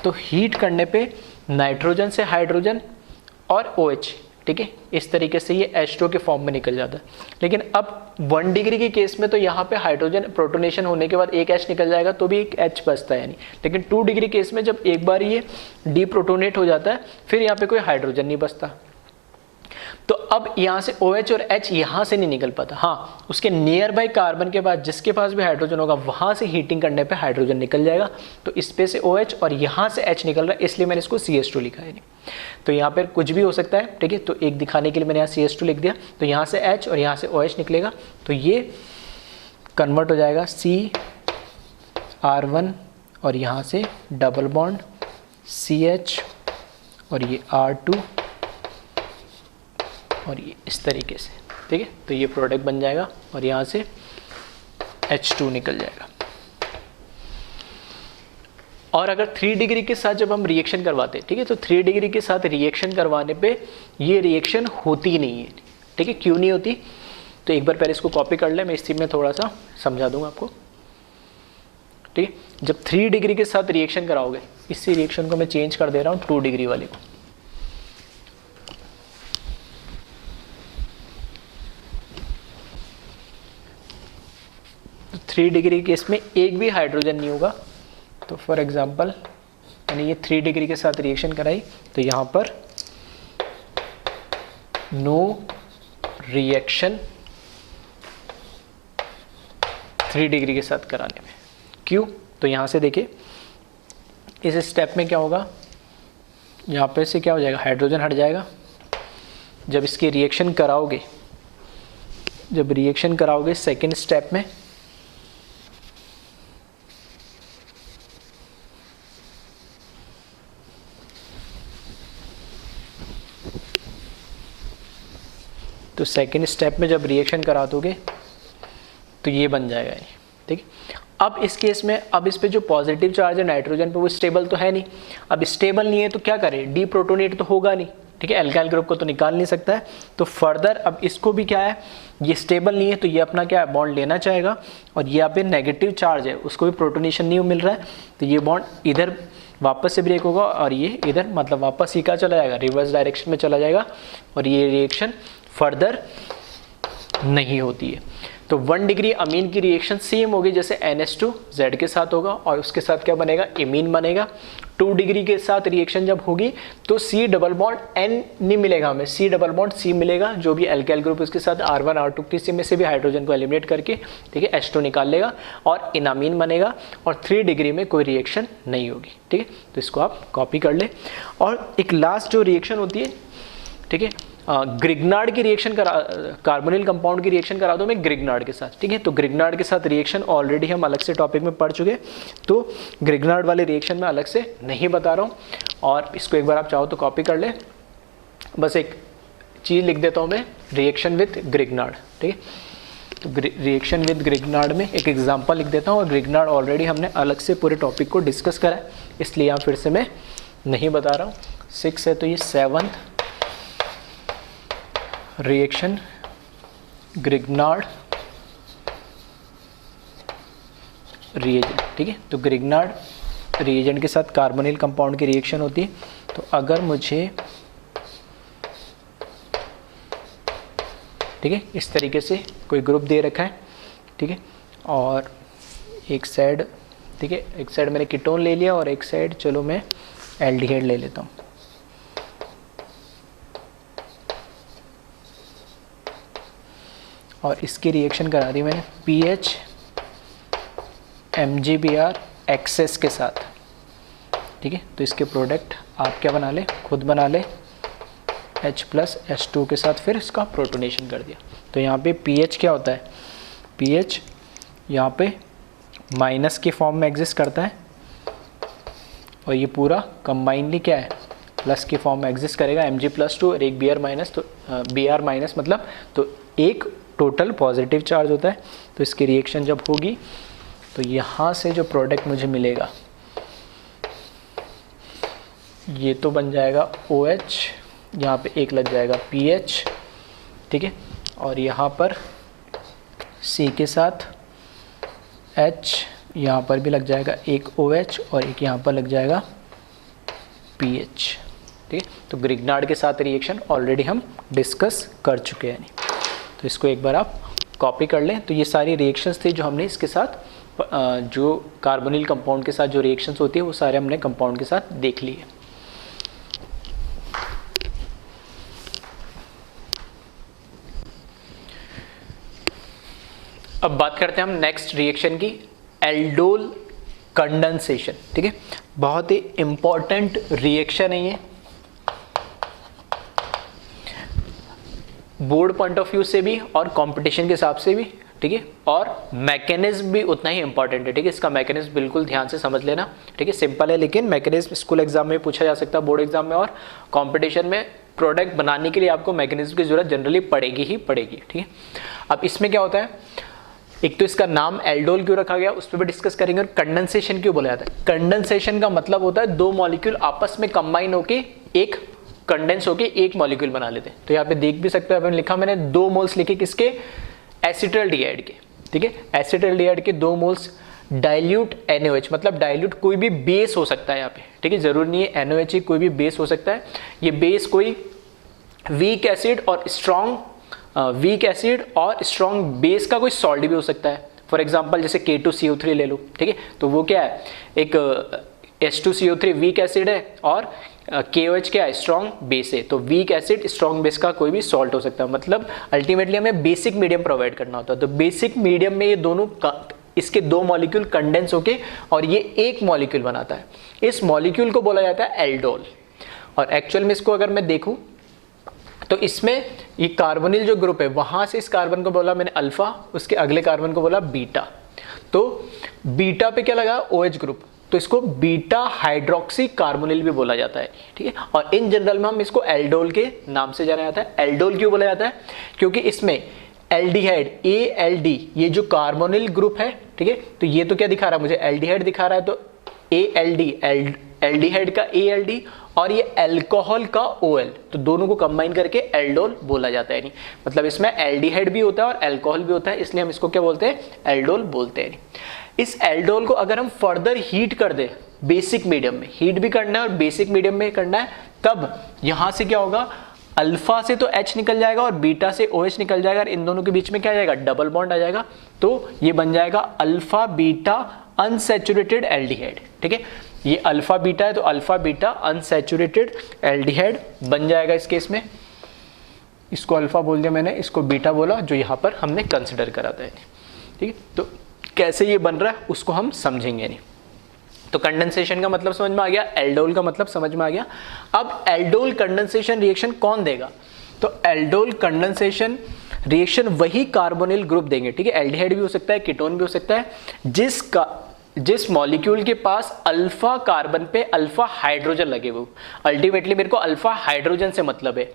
तो हीट करने पे नाइट्रोजन से हाइड्रोजन और OH, ठीक है, इस तरीके से ये H2 के फॉर्म में निकल जाता है। लेकिन अब 1 डिग्री के केस में तो यहाँ पे हाइड्रोजन प्रोटोनेशन होने के बाद एक H निकल जाएगा तो भी एक H बचता है यानी। लेकिन 2 डिग्री केस में जब एक बार ये डीप्रोटोनेट हो जाता है फिर यहाँ पे कोई हाइड्रोजन नहीं बचता। तो अब यहाँ से OH और H यहाँ से नहीं निकल पाता। हाँ, उसके नियर बाई कार्बन के बाद जिसके पास भी हाइड्रोजन होगा वहाँ से हीटिंग करने पे हाइड्रोजन निकल जाएगा। तो इस पे से OH और यहाँ से H निकल रहा है, इसलिए मैंने इसको CH2 लिखा है। तो यहाँ पर कुछ भी हो सकता है, ठीक है। तो एक दिखाने के लिए मैंने यहाँ CH2 लिख दिया, तो यहाँ से H और यहाँ से OH निकलेगा, तो ये कन्वर्ट हो जाएगा CR1 और यहाँ से डबल बॉन्ड CH और ये R2 और ये इस तरीके से, ठीक है। तो ये प्रोडक्ट बन जाएगा और यहाँ से H2 निकल जाएगा। और अगर 3 डिग्री के साथ जब हम रिएक्शन करवाते हैं, ठीक है, तो 3 डिग्री के साथ रिएक्शन करवाने पे ये रिएक्शन होती नहीं है, ठीक है। क्यों नहीं होती, तो एक बार पहले इसको कॉपी कर ले, मैं इसी में थोड़ा सा समझा दूंगा आपको, ठीक है। जब 3 डिग्री के साथ रिएक्शन कराओगे, इसी रिएक्शन को मैं चेंज कर दे रहा हूँ 2 डिग्री वाले को। 3 डिग्री के इसमें एक भी हाइड्रोजन नहीं होगा। तो फॉर एग्जांपल मैंने ये 3 डिग्री के साथ रिएक्शन कराई, तो यहाँ पर नो रिएक्शन 3 डिग्री के साथ कराने में। क्यों, तो यहाँ से देखिए इस स्टेप में क्या होगा, यहाँ पे से क्या हो जाएगा, हाइड्रोजन हट जाएगा। जब इसकी रिएक्शन कराओगे, जब रिएक्शन कराओगे सेकेंड स्टेप में, तो सेकेंड स्टेप में जब रिएक्शन करा दोगे तो ये बन जाएगा, ठीक है। अब इस केस में अब इस पे जो पॉजिटिव चार्ज है नाइट्रोजन पे वो स्टेबल तो है नहीं। अब स्टेबल नहीं है तो क्या करें, डीप्रोटोनेट तो होगा नहीं, ठीक है, एल्काइल ग्रुप को तो निकाल नहीं सकता है। तो फर्दर अब इसको भी क्या है, ये स्टेबल नहीं है तो ये अपना क्या है बॉन्ड लेना चाहेगा, और यहाँ पे नेगेटिव चार्ज है उसको भी प्रोटोनेशन नहीं मिल रहा है, तो ये बॉन्ड इधर वापस से ब्रेक होगा और ये इधर मतलब वापस ही क्या चला जाएगा, रिवर्स डायरेक्शन में चला जाएगा, और ये रिएक्शन फर्दर नहीं होती है। तो 1 डिग्री अमीन की रिएक्शन सेम होगी जैसे NH2 Z के साथ होगा और उसके साथ क्या बनेगा, इमीन बनेगा। 2 डिग्री के साथ रिएक्शन जब होगी तो C डबल बॉन्ड N नहीं मिलेगा हमें, C डबल बॉन्ड C मिलेगा, जो भी एल्काइल ग्रुप उसके साथ R1 R2 किसी में से भी हाइड्रोजन को एलिमिनेट करके, ठीक है, H2 निकाल लेगा और इनामीन बनेगा, और 3 डिग्री में कोई रिएक्शन नहीं होगी, ठीक है। तो इसको आप कॉपी कर ले। और एक लास्ट जो रिएक्शन होती है, ठीक है, ग्रिग्नार्ड की रिएक्शन करा, कार्बोनिल कंपाउंड की रिएक्शन करा दो मैं ग्रिग्नार्ड के साथ, ठीक है। तो ग्रिग्नार्ड के साथ रिएक्शन ऑलरेडी हम अलग से टॉपिक में पढ़ चुके, तो ग्रिग्नार्ड वाले रिएक्शन में अलग से नहीं बता रहा हूँ, और इसको एक बार आप चाहो तो कॉपी कर ले। बस एक चीज़ लिख देता हूँ मैं, रिएक्शन विथ ग्रिग्नार्ड, ठीक है। तो रिएक्शन विथ ग्रिग्नार्ड में एक एग्जाम्पल लिख देता हूँ, और ग्रिग्नार्ड ऑलरेडी हमने अलग से पूरे टॉपिक को डिस्कस करा है, इसलिए यहाँ फिर से मैं नहीं बता रहा हूँ। 6 है तो ये 7th रिएक्शन ग्रिग्नार्ड रिएजेंट, ठीक है। तो ग्रिग्नार्ड रिएजेंट के साथ कार्बोनिल कंपाउंड की रिएक्शन होती है। तो अगर मुझे, ठीक है, इस तरीके से कोई ग्रुप दे रखा है, ठीक है, और एक साइड, ठीक है, एक साइड मैंने कीटोन ले लिया और एक साइड चलो मैं एल्डिहाइड ले लेता हूँ। और इसकी रिएक्शन करा दी मैंने PH MgBr एक्सेस के साथ, ठीक है। तो इसके प्रोडक्ट आप क्या बना ले, खुद बना ले, H + H2 के साथ फिर इसका प्रोटोनेशन कर दिया। तो यहाँ पे pH क्या होता है, pH यहाँ पे माइनस की फॉर्म में एग्जिस्ट करता है, और ये पूरा कंबाइनली क्या है, प्लस की फॉर्म में एग्जिस्ट करेगा, Mg+2 और एक Br-, तो Br- मतलब तो एक टोटल पॉजिटिव चार्ज होता है। तो इसकी रिएक्शन जब होगी तो यहाँ से जो प्रोडक्ट मुझे मिलेगा ये तो बन जाएगा OH, यहाँ पे एक लग जाएगा PH, ठीक है, और यहाँ पर C के साथ H, यहाँ पर भी लग जाएगा एक OH और एक यहाँ पर लग जाएगा PH। ठीक है, तो ग्रिग्नार्ड के साथ रिएक्शन ऑलरेडी हम डिस्कस कर चुके हैं। तो इसको एक बार आप कॉपी कर लें। तो ये सारी रिएक्शंस थी जो हमने इसके साथ जो कार्बोनिल कंपाउंड के साथ जो रिएक्शंस होती है वो सारे हमने कंपाउंड के साथ देख लिए। अब बात करते हैं हम नेक्स्ट रिएक्शन की, एल्डोल कंडेंसेशन। ठीक है, बहुत ही इंपॉर्टेंट रिएक्शन है ये, बोर्ड पॉइंट ऑफ व्यू से भी और कंपटीशन के हिसाब से भी। ठीक है, और मैकेनिज्म भी उतना ही इंपॉर्टेंट है। ठीक है, इसका मैकेनिज्म बिल्कुल ध्यान से समझ लेना। ठीक है, सिंपल है लेकिन मैकेनिज्म स्कूल एग्जाम में पूछा जा सकता है, बोर्ड एग्जाम में, और कंपटीशन में प्रोडक्ट बनाने के लिए आपको मैकेनिज्म की जरूरत जनरली पड़ेगी ही पड़ेगी। ठीक है, अब इसमें क्या होता है, एक तो इसका नाम एल्डोल क्यों रखा गया उस पर भी डिस्कस करेंगे, और कंडेंसेशन क्यों बोला जाता है। कंडेंसेशन का मतलब होता है दो मॉलिक्यूल आपस में कंबाइन होके एक कंडेंस होके एक मॉलिक्यूल बना लेते हैं। तो यहाँ पे देख भी सकते हो, लिखा मैंने 2 मोल्स लिखे किसके, एसिटल्डिहाइड के। ठीक है, एसिटल्डिहाइड के 2 मोल्स डाइल्यूट NaOH, मतलब डाइल्यूट कोई भी बेस हो सकता है यहाँ पे। ठीक है, जरूरी नहीं है NaOH ही, कोई भी बेस हो सकता है। ये बेस कोई वीक एसिड और स्ट्रॉन्ग बेस का कोई सॉल्ट भी हो सकता है। फॉर एग्जांपल जैसे K2CO3 ले लो। ठीक है, तो वो क्या है, एक H2CO3 वीक एसिड है और KOH क्या है, स्ट्रॉन्ग बेस है। तो वीक एसिड स्ट्रॉन्ग बेस का कोई भी सॉल्ट हो सकता है। मतलब अल्टीमेटली हमें बेसिक मीडियम प्रोवाइड करना होता है। तो बेसिक मीडियम में ये दोनों इसके 2 मॉलिक्यूल कंडेंस होके और ये एक मॉलिक्यूल बनाता है। इस मॉलिक्यूल को बोला जाता है एल्डोल। और एक्चुअल में इसको अगर मैं देखूं तो इसमें ये कार्बोनिल जो ग्रुप है, वहां से इस कार्बन को बोला मैंने अल्फा, उसके अगले कार्बन को बोला बीटा। तो बीटा पे क्या लगा, OH ग्रुप, तो इसको बीटा हाइड्रोक्सी कार्बोनिल भी बोला जाता है। ठीक है, और इन जनरल में हम इसको एल्डोल के नाम से जाना जाता है। एल्डोल क्यों बोला जाता है, क्योंकि इसमें एल्डिहाइड ALD ये जो कार्बोनिल ग्रुप है, ठीक है, तो ये तो क्या दिखा रहा है मुझे, एल्डिहाइड दिखा रहा है, तो ALD एल्डिहाइड का ALD और ये अल्कोहल का OL, तो दोनों को कंबाइन करके एल्डोल बोला जाता है। नहीं मतलब इसमें एल्डिहाइड भी होता है और अल्कोहल भी होता है, इसलिए हम इसको क्या बोलते हैं, एल्डोल बोलते हैं। इस एल्डोल को अगर हम फर्दर हीट कर दे, बेसिक मीडियम में हीट भी करना है और बेसिक मीडियम में करना है, तब यहां से क्या होगा, अल्फा से तो H निकल जाएगा और बीटा से OH निकल जाएगा, और इन दोनों के बीच में क्या आ जाएगा, डबल बॉन्ड आ जाएगा। तो ये बन जाएगा अल्फा बीटा अनसैचुरेटेड एल्डिहाइड। ठीक है, ये अल्फा बीटा है तो अल्फा बीटा अनसैचुरेटेड एल्डिहाइड बन जाएगा इस केस में। इसको अल्फा बोल दिया मैंने, इसको बीटा बोला, जो यहाँ पर हमने कंसिडर करा था। ठीक है, तो कैसे ये बन रहा है उसको हम समझेंगे। नहीं तो कंडेंसेशन का मतलब समझ में आ गया, एल्डोल का मतलब समझ में आ गया। अब एल्डोल कंडेंसेशन रिएक्शन कौन देगा, तो एल्डोल कंडेंसेशन रिएक्शन वही कार्बोनिल ग्रुप देंगे। ठीक है, एल्डिहाइड भी हो सकता है, कीटोन भी हो सकता है, जिस मॉलिक्यूल के पास अल्फा कार्बन पे अल्फा हाइड्रोजन लगे हुए। अल्टीमेटली मेरे को अल्फा हाइड्रोजन से मतलब है।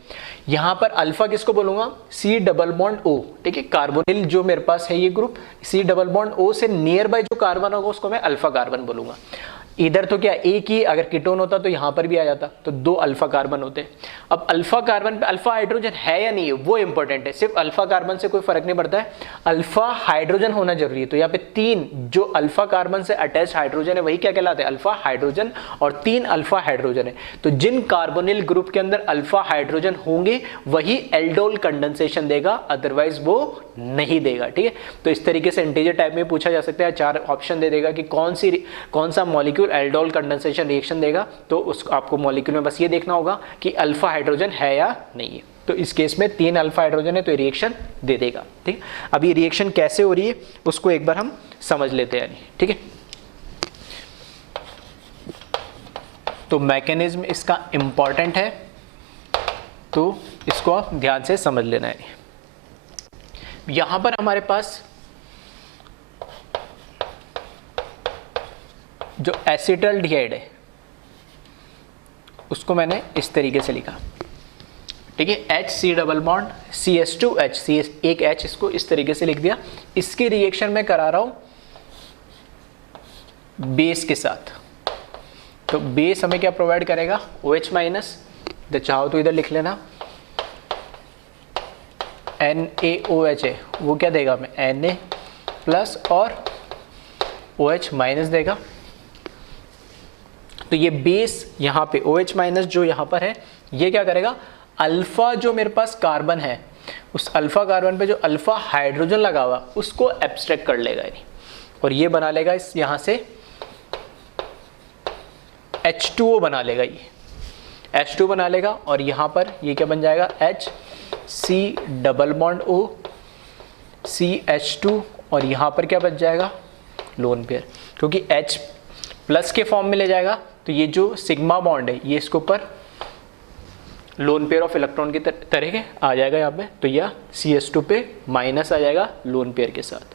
यहां पर अल्फा किसको बोलूंगा, C डबल बॉन्ड O। ठीक है, कार्बोनिल जो मेरे पास है ये group, C double bond O से नियर बाय जो कार्बन होगा उसको मैं अल्फा कार्बन बोलूंगा। इधर तो क्या एक ही, अगर कीटोन होता तो यहां पर भी आ जाता, तो 2 अल्फा कार्बन होते। अब अल्फा कार्बन पे अल्फा हाइड्रोजन है या नहीं है वो इंपॉर्टेंट है, सिर्फ अल्फा कार्बन से कोई फर्क नहीं पड़ता है, अल्फा हाइड्रोजन होना जरूरी है। तो यहाँ पे 3 जो अल्फा कार्बन से अटैच हाइड्रोजन है वही क्या कहलाते हैं, अल्फा हाइड्रोजन, और 3 अल्फा हाइड्रोजन है। तो जिन कार्बोनिल ग्रुप के अंदर अल्फा हाइड्रोजन होंगे वही एल्डोल कंडेंसेशन देगा, अदरवाइज वो नहीं देगा। ठीक है, तो इस तरीके से इंटीजर टाइप में पूछा जा सकता है, 4 ऑप्शन दे देगा कि कौन सा मॉलिक्यूल एल्डोल कंडेंसेशन रिएक्शन देगा। तो उस आपको मॉलिक्यूल में बस ये देखना होगा कि अल्फा हाइड्रोजन है या नहीं है। तो इस केस में 3 अल्फा हाइड्रोजन है तो ये रिएक्शन दे देगा। ठीक, अब ये रिएक्शन कैसे हो रही है उसको एक बार हम समझ लेते हैं। ठीक है, तो मैकेनिज्म इसका इंपॉर्टेंट है, तो इसको आप ध्यान से समझ लेना है। यहां पर हमारे पास जो एसिटल्डिहाइड है उसको मैंने इस तरीके से लिखा। ठीक है, HC डबल बॉन्ड CH2H, एक H, इसको इस तरीके से लिख दिया। इसकी रिएक्शन मैं करा रहा हूं बेस के साथ। तो बेस हमें क्या प्रोवाइड करेगा, OH माइनस, तो चाहो तो इधर लिख लेना NaOH है वो क्या देगा हमें Na प्लस और OH माइनस देगा। तो ये बेस यहाँ पे OH माइनस जो यहाँ पर है ये क्या करेगा, अल्फा जो मेरे पास कार्बन है उस अल्फा कार्बन पे जो अल्फा हाइड्रोजन लगा हुआ उसको एब्स्ट्रैक्ट कर लेगा यानी, और ये बना लेगा इस यहाँ से H2O बना लेगा, ये H2 बना लेगा और यहाँ पर ये क्या बन जाएगा HC double bond O CH2 और यहाँ पर क्या बच जाएगा लोन पेयर, क्योंकि H प्लस के फॉर्म में ले जाएगा तो ये जो सिग्मा बॉन्ड है ये इसके ऊपर लोन पेयर ऑफ इलेक्ट्रॉन की तरह के आ जाएगा यहाँ पे, तो यह CH2 पे माइनस आ जाएगा लोन पेयर के साथ।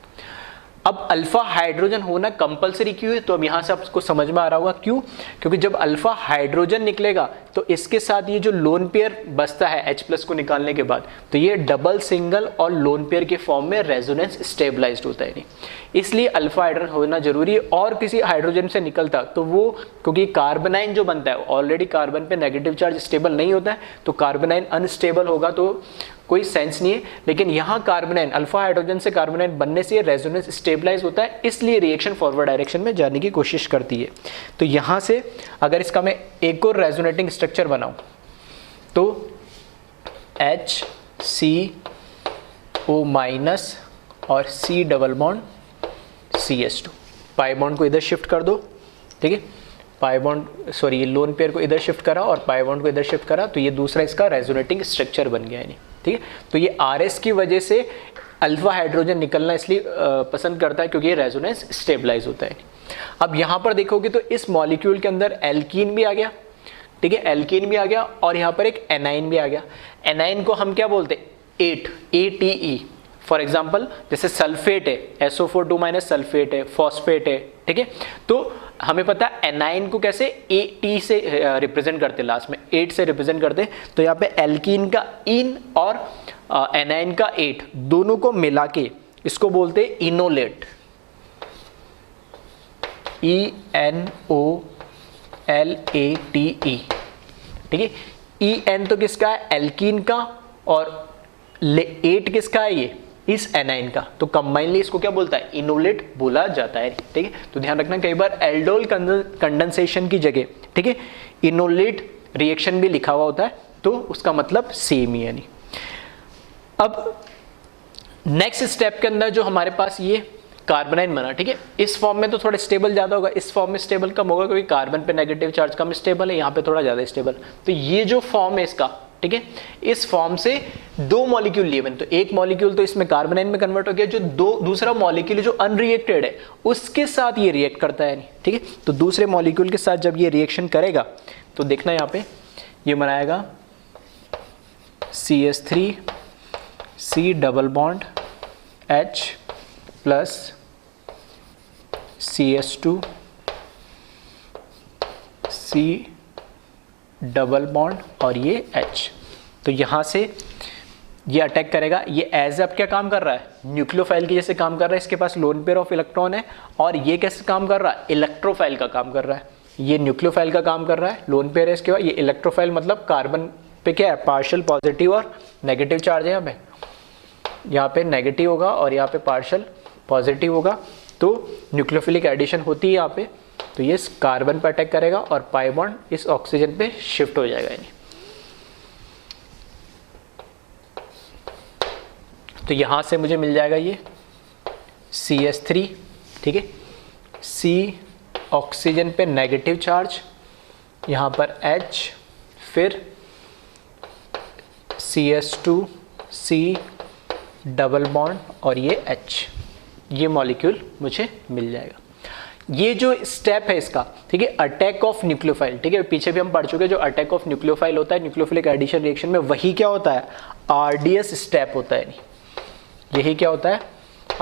अब अल्फा हाइड्रोजन होना कंपलसरी क्यों है, तो अब यहाँ से आपको समझ में आ रहा होगा क्यों, क्योंकि जब अल्फा हाइड्रोजन निकलेगा तो इसके साथ ये जो लोन पेयर बचता है H प्लस को निकालने के बाद तो ये डबल सिंगल और लोन पेयर के फॉर्म में रेजोनेंस स्टेबलाइज्ड होता है, नहीं इसलिए अल्फा हाइड्रोजन होना जरूरी है। और किसी हाइड्रोजन से निकलता तो वो क्योंकि कार्बनाइन जो बनता है ऑलरेडी कार्बन पे नेगेटिव चार्ज स्टेबल नहीं होता है तो कार्बनाइन अनस्टेबल होगा तो कोई सेंस नहीं है, लेकिन यहाँ कार्बनाइन अल्फा हाइड्रोजन से कार्बनाइन बनने से रेजोनेंस स्टेबलाइज होता है, इसलिए रिएक्शन फॉरवर्ड डायरेक्शन में जाने की कोशिश करती है। तो यहाँ से अगर इसका मैं एक और रेजोनेटिंग स्ट्रक्चर बनाऊं तो HCO माइनस और C double bond CH2, pi bond को इधर शिफ्ट कर दो, ठीक है, पाई बॉन्ड सॉरी ये लोन पेयर को इधर शिफ्ट करा और पाई बॉन्ड को इधर शिफ्ट करा तो ये दूसरा इसका रेजोनेटिंग स्ट्रक्चर बन गया है, ठीक है। तो ये RS की वजह से अल्फा हाइड्रोजन निकलना इसलिए पसंद करता है क्योंकि ये रेजोनेंस स्टेबलाइज होता है। अब यहाँ पर देखोगे तो इस मॉलिक्यूल के अंदर एल्कीन भी आ गया, ठीक है, एल्कीन भी आ गया और यहाँ पर एक एनाइन भी आ गया। एनाइन को हम क्या बोलते हैं 8 ATE, फॉर एग्जाम्पल जैसे सल्फेट है SO4 2- सल्फेट है, फॉस्फेट है, ठीक है। तो हमें पता है एनाइन को कैसे AT से रिप्रेजेंट करते, लास्ट में 8 से रिप्रेजेंट करते, तो यहाँ पे एल्कीन का इन और एनाइन का 8 दोनों को मिला के इसको बोलते हैं इनोलेट, ENOLATE, ठीक है। EN तो किसका है एल्कीन का और 8 किसका है ये इस एनाइन का, तो कंबाइनली इसको क्या बोलता है इनोलेट बोला जाता है, ठीक है। तो ध्यान रखना कई बार एल्डोल कंडेंसेशन की जगह, ठीक है, इनोलेट रिएक्शन भी लिखा हुआ होता है तो उसका मतलब सेम ही है नहीं। अब नेक्स्ट स्टेप के अंदर जो हमारे पास ये कार्बनाइन बना, ठीक है, इस फॉर्म में तो थोड़ा स्टेबल ज्यादा होगा, इस फॉर्म में स्टेबल कम होगा क्योंकि कार्बन पे नेगेटिव चार्ज कम स्टेबल है, यहाँ पे थोड़ा ज्यादा स्टेबल। तो ये जो फॉर्म है इसका, ठीक है, इस फॉर्म से 2 मॉलिक्यूल लिए बने, तो एक मॉलिक्यूल तो इसमें कार्बनाइन में कन्वर्ट हो गया, जो दूसरा मॉलिक्यूल जो अनरिएक्टेड है उसके साथ ये रिएक्ट करता है, ठीक है। तो दूसरे मॉलिक्यूल के साथ जब ये रिएक्शन करेगा तो देखना यहाँ पे ये बनाएगा CH3 C double bond H plus CH2 C double bond और ये H। तो यहाँ से ये अटैक करेगा, ये एज अब क्या काम कर रहा है न्यूक्लियोफाइल की जैसे काम कर रहा है, इसके पास लोन पेयर ऑफ इलेक्ट्रॉन है, और ये कैसे काम कर रहा है इलेक्ट्रोफाइल का काम कर रहा है, ये न्यूक्लियोफाइल का काम कर रहा है, लोन पेयर है इसके बाद, ये इलेक्ट्रोफाइल मतलब कार्बन पे क्या है पार्शियल पॉजिटिव और नेगेटिव चार्ज है, यहाँ पे नेगेटिव होगा और यहाँ पे पार्शियल पॉजिटिव होगा, तो न्यूक्लियोफिलिक एडिशन होती है यहाँ पे, तो ये कार्बन पे अटैक करेगा और पाई बॉन्ड इस ऑक्सीजन पे शिफ्ट हो जाएगा यानी। तो यहां से मुझे मिल जाएगा ये CH3, ठीक है, C ऑक्सीजन पे नेगेटिव चार्ज, यहाँ पर H, फिर CH2 C डबल बॉन्ड और ये H, ये मॉलिक्यूल मुझे मिल जाएगा। ये जो स्टेप है इसका, ठीक है, अटैक ऑफ न्यूक्लियोफाइल, ठीक है, पीछे भी हम पढ़ चुके हैं, जो अटैक ऑफ न्यूक्लियोफाइल होता है न्यूक्लियोफिलिक एडिशन रिएक्शन में, वही क्या होता है RDS स्टेप होता है, यही क्या होता है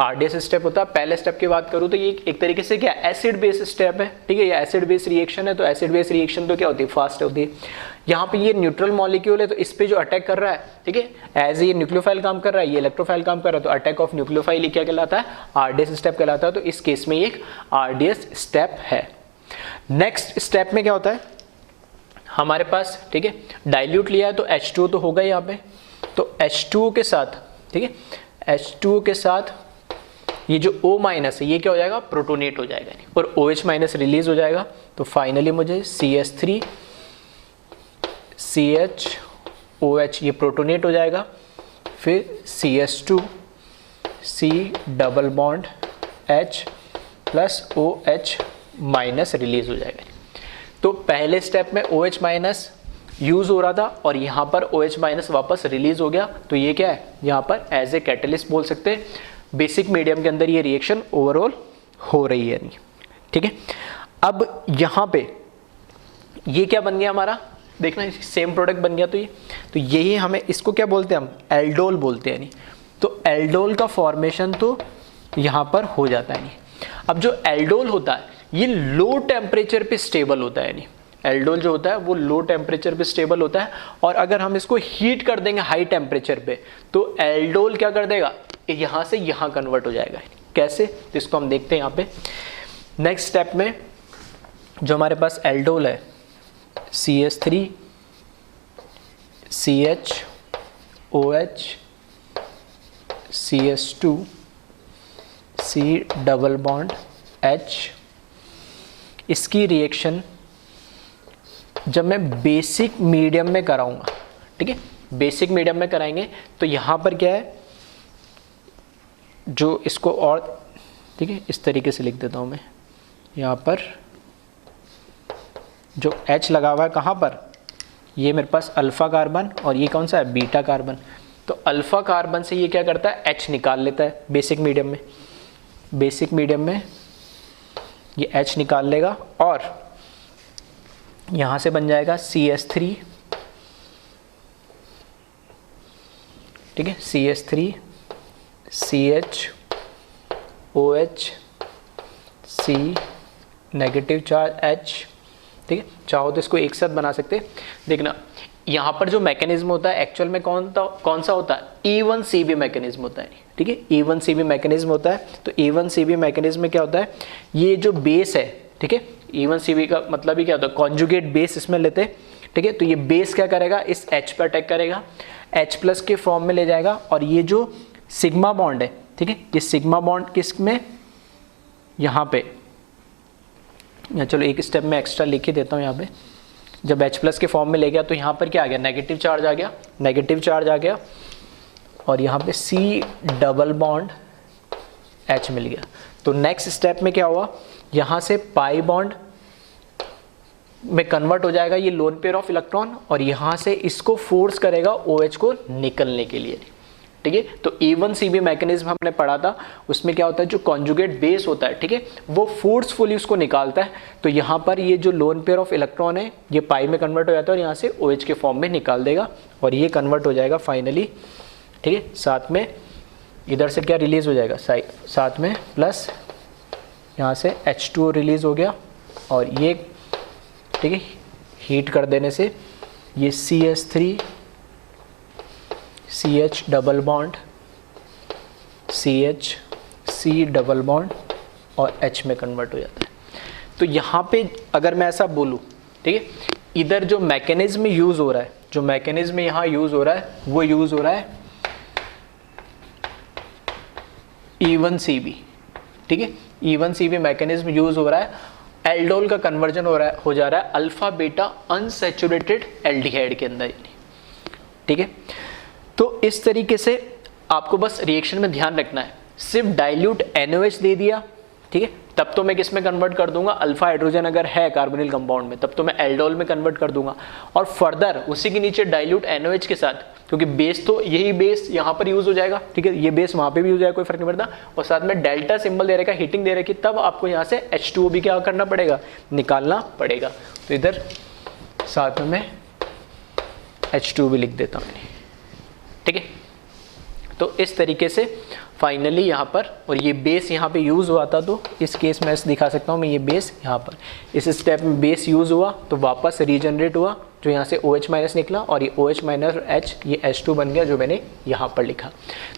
RDS स्टेप होता है। पहले स्टेप की बात करूँ तो ये एक तरीके से क्या एसिड बेस स्टेप है, ठीक है, ये एसिड बेस रिएक्शन है, तो एसिड बेस रिएक्शन तो क्या होती है फास्ट होती है। यहाँ पे ये न्यूट्रल मॉलिक्यूल है तो इस पे जो अटैक कर रहा है, ठीक है, एज ये न्यूक्लियोफाइल काम कर रहा है, ये इलेक्ट्रोफाइल काम कर रहा है, तो अटैक ऑफ न्यूक्लियोफाइल ये क्या कहलाता है RDS स्टेप कहलाता है। तो इस केस में ये एक RDS स्टेप है। नेक्स्ट स्टेप में क्या होता है हमारे पास, ठीक है, डाइल्यूट लिया है तो H2O तो होगा यहाँ पे, तो H2O के साथ ठीक है। H2O के साथ ये जो O माइनस है ये क्या हो जाएगा, प्रोटोनेट हो जाएगा और OH माइनस रिलीज हो जाएगा। तो फाइनली मुझे CH3 CHOH ये प्रोटोनेट हो जाएगा, फिर CH2 C double bond H plus OH minus release हो जाएगा। तो पहले स्टेप में OH माइनस यूज हो रहा था और यहाँ पर OH माइनस वापस रिलीज हो गया। तो ये क्या है, यहाँ पर एज ए कैटलिस्ट बोल सकते हैं, बेसिक मीडियम के अंदर ये रिएक्शन ओवरऑल हो रही है। ठीक है, अब यहाँ पे ये क्या बन गया हमारा, देखना सेम प्रोडक्ट बन गया। तो यही हमें इसको क्या बोलते हैं, हम एल्डोल बोलते हैं। तो एल्डोल का फॉर्मेशन तो यहाँ पर हो जाता है। अब जो एल्डोल होता है ये लो टेम्परेचर पे स्टेबल होता है। एल्डोल जो होता है वो लो टेम्परेचर पे स्टेबल होता है और अगर हम इसको हीट कर देंगे हाई टेम्परेचर पे तो एल्डोल क्या कर देगा, यहाँ से यहाँ कन्वर्ट हो जाएगा। कैसे, तो इसको हम देखते हैं यहाँ पे। नेक्स्ट स्टेप में जो हमारे पास एल्डोल है CH3 CHOH CH2 C double bond H, इसकी रिएक्शन जब मैं बेसिक मीडियम में कराऊंगा, ठीक है, बेसिक मीडियम में कराएंगे तो यहाँ पर क्या है, जो इसको और ठीक है इस तरीके से लिख देता हूँ मैं, यहाँ पर जो H लगा हुआ है कहाँ पर, ये मेरे पास अल्फ़ा कार्बन और ये कौन सा है, बीटा कार्बन। तो अल्फ़ा कार्बन से ये क्या करता है, H निकाल लेता है बेसिक मीडियम में। बेसिक मीडियम में ये H निकाल लेगा और यहाँ से बन जाएगा CH3, ठीक है, CH3 CHOH C negative charge H, ठीक है। चाहो तो इसको एक साथ बना सकते। देखना यहाँ पर जो मैकेनिज्म होता है एक्चुअल में कौन सा होता है, E1CB मैकेनिज्म होता है, ठीक है, E1CB मैकेनिज्म होता है। तो E1CB मैकेनिज्म में क्या होता है, ये जो बेस है, ठीक है, E1CB का मतलब ही क्या होता है, कॉन्जुगेट बेस इसमें लेते हैं, ठीक है। तो ये बेस क्या करेगा, इस H पर अटैक करेगा, H प्लस के फॉर्म में ले जाएगा और ये जो सिग्मा बॉन्ड है, ठीक है, ये सिग्मा बॉन्ड किस में, यहाँ पे, चलो एक स्टेप में एक्स्ट्रा लिख ही देता हूँ यहाँ पे। जब H प्लस के फॉर्म में ले गया तो यहाँ पर क्या आ गया, नेगेटिव चार्ज आ गया, नेगेटिव चार्ज आ गया और यहाँ पे C डबल बॉन्ड H मिल गया। तो नेक्स्ट स्टेप में क्या हुआ, यहाँ से पाई बॉन्ड में कन्वर्ट हो जाएगा ये लोन पेयर ऑफ इलेक्ट्रॉन और यहाँ से इसको फोर्स करेगा OH को निकलने के लिए, ठीक है। तो E1CB मैकेनिज्म हमने पढ़ा था, उसमें क्या होता है, जो कॉन्जुगेट बेस होता है, ठीक है, वो फोर्सफुली उसको निकालता है। तो यहाँ पर ये जो लोन पेयर ऑफ इलेक्ट्रॉन है ये पाई में कन्वर्ट हो जाता है और यहाँ से OH के फॉर्म में निकाल देगा और ये कन्वर्ट हो जाएगा फाइनली, ठीक है। साथ में इधर से क्या रिलीज हो जाएगा, साथ में प्लस यहाँ से H2O रिलीज हो गया और ये, ठीक है, हीट कर देने से ये CH3 CH double bond CH C double bond और H में कन्वर्ट हो जाता है। तो यहाँ पे अगर मैं ऐसा बोलूँ, ठीक है, इधर जो मैकेनिज्म यूज़ हो रहा है, जो मैकेनिज्म यहाँ यूज़ हो रहा है वो यूज़ हो रहा है E1CB, ठीक है, E1CB मैकेनिज्म यूज़ हो रहा है, एल्डोल का कन्वर्जन हो जा रहा है अल्फा बीटा अनसैचुरेटेड एल्डिहाइड के अंदर, ठीक है। तो इस तरीके से आपको बस रिएक्शन में ध्यान रखना है, सिर्फ डाइल्यूट NaOH दे दिया, ठीक है, तब तो मैं किस में कन्वर्ट कर दूंगा, अल्फा हाइड्रोजन अगर है कार्बोनिल कंपाउंड में तब तो मैं एल्डोल में कन्वर्ट कर दूंगा और फर्दर उसी के नीचे डाइल्यूट NaOH के साथ, क्योंकि बेस तो यही बेस यहाँ पर यूज हो जाएगा, ठीक है, ये बेस वहाँ पे भी यूज हो जाएगा, कोई फर्क नहीं पड़ता। और साथ में डेल्टा सिंबल दे रखा, हीटिंग दे रखी, तब आपको यहाँ से H2O भी क्या करना पड़ेगा, निकालना पड़ेगा। तो इधर साथ में मैं H2O भी लिख देता हूँ, ठीक है। तो इस तरीके से फाइनली यहाँ पर, और ये बेस यहाँ पे यूज़ हुआ था, तो इस केस में दिखा सकता हूँ मैं, ये बेस यहाँ पर इस स्टेप में बेस यूज़ हुआ तो वापस रीजनरेट हुआ, जो यहाँ से OH माइनस निकला और ये OH माइनस H, ये H2 बन गया जो मैंने यहाँ पर लिखा।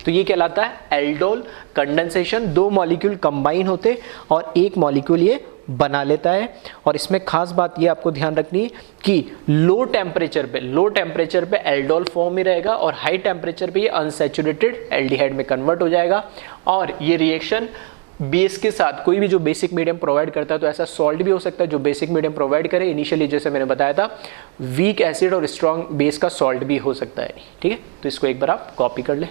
तो ये कहलाता है एल्डोल कंडेंसेशन। दो मॉलिक्यूल कंबाइन होते और एक मॉलिक्यूल ये बना लेता है। और इसमें खास बात ये आपको ध्यान रखनी है कि लो टेम्परेचर पे एल्डोल फॉर्म ही रहेगा और हाई टेम्परेचर पे ये अनसैचुरेटेड एल्डिहाइड में कन्वर्ट हो जाएगा। और ये रिएक्शन बेस के साथ कोई भी जो बेसिक मीडियम प्रोवाइड करता है, तो ऐसा सॉल्ट भी हो सकता है जो बेसिक मीडियम प्रोवाइड करे। इनिशियली जैसे मैंने बताया था, वीक एसिड और स्ट्रॉन्ग बेस का सॉल्ट भी हो सकता है। ठीक है, तो इसको एक बार आप कॉपी कर ले।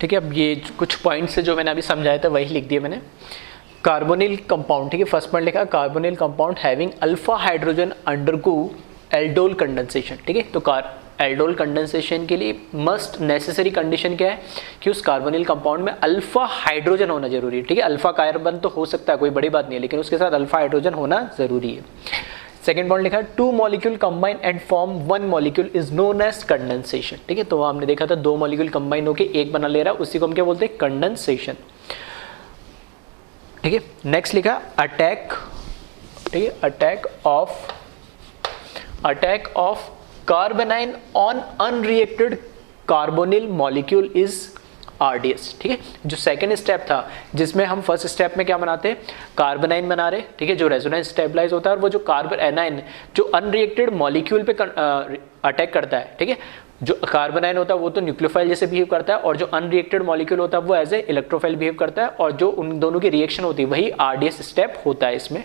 ठीक है, अब ये कुछ पॉइंट्स है जो मैंने अभी समझाया था वही लिख दिए मैंने। कार्बोनिल कंपाउंड, ठीक है, फर्स्ट पॉइंट लिखा carbonyl compound having alpha hydrogen undergo aldol condensation. ठीक है, तो एल्डोल कंडेंसेशन के लिए मस्ट नेसेसरी कंडीशन क्या है कि उस कार्बोनिल कंपाउंड में अल्फा हाइड्रोजन होना जरूरी है। ठीक है, अल्फा कार्बन तो हो सकता है, कोई बड़ी बात नहीं है, लेकिन उसके साथ अल्फा हाइड्रोजन होना जरूरी है। सेकेंड पॉइंट लिखा है two molecule combine and form one molecule is known as condensation. ठीक है, तो हमने देखा था दो मॉलिक्यूल कंबाइन होकर एक बना ले रहा है, उसी को हम क्या बोलते हैं, कंडेंसेशन। ठीक है, नेक्स्ट लिखा अटैक। ठीक है, attack of carbanion on unreacted carbonyl molecule is RDS। ठीक है, जो सेकंड स्टेप था जिसमें हम फर्स्ट स्टेप में क्या बनाते हैं, कार्बोनाइन बना रहे। ठीक है, जो रेजोनेंस स्टेबलाइज होता है और वो जो कार्बन एनाइन जो अनरिएक्टेड मॉलिक्यूल पे अटैक करता है। ठीक है, जो कार्बोनाइन होता है वो तो न्यूक्लियोफाइल जैसे बिहेव करता है और जो अनरिएक्टेड मॉलिक्यूल होता है वो एज ए इलेक्ट्रोफाइल बिहेव करता है और जो उन दोनों की रिएक्शन होती है वही RDS स्टेप होता है इसमें।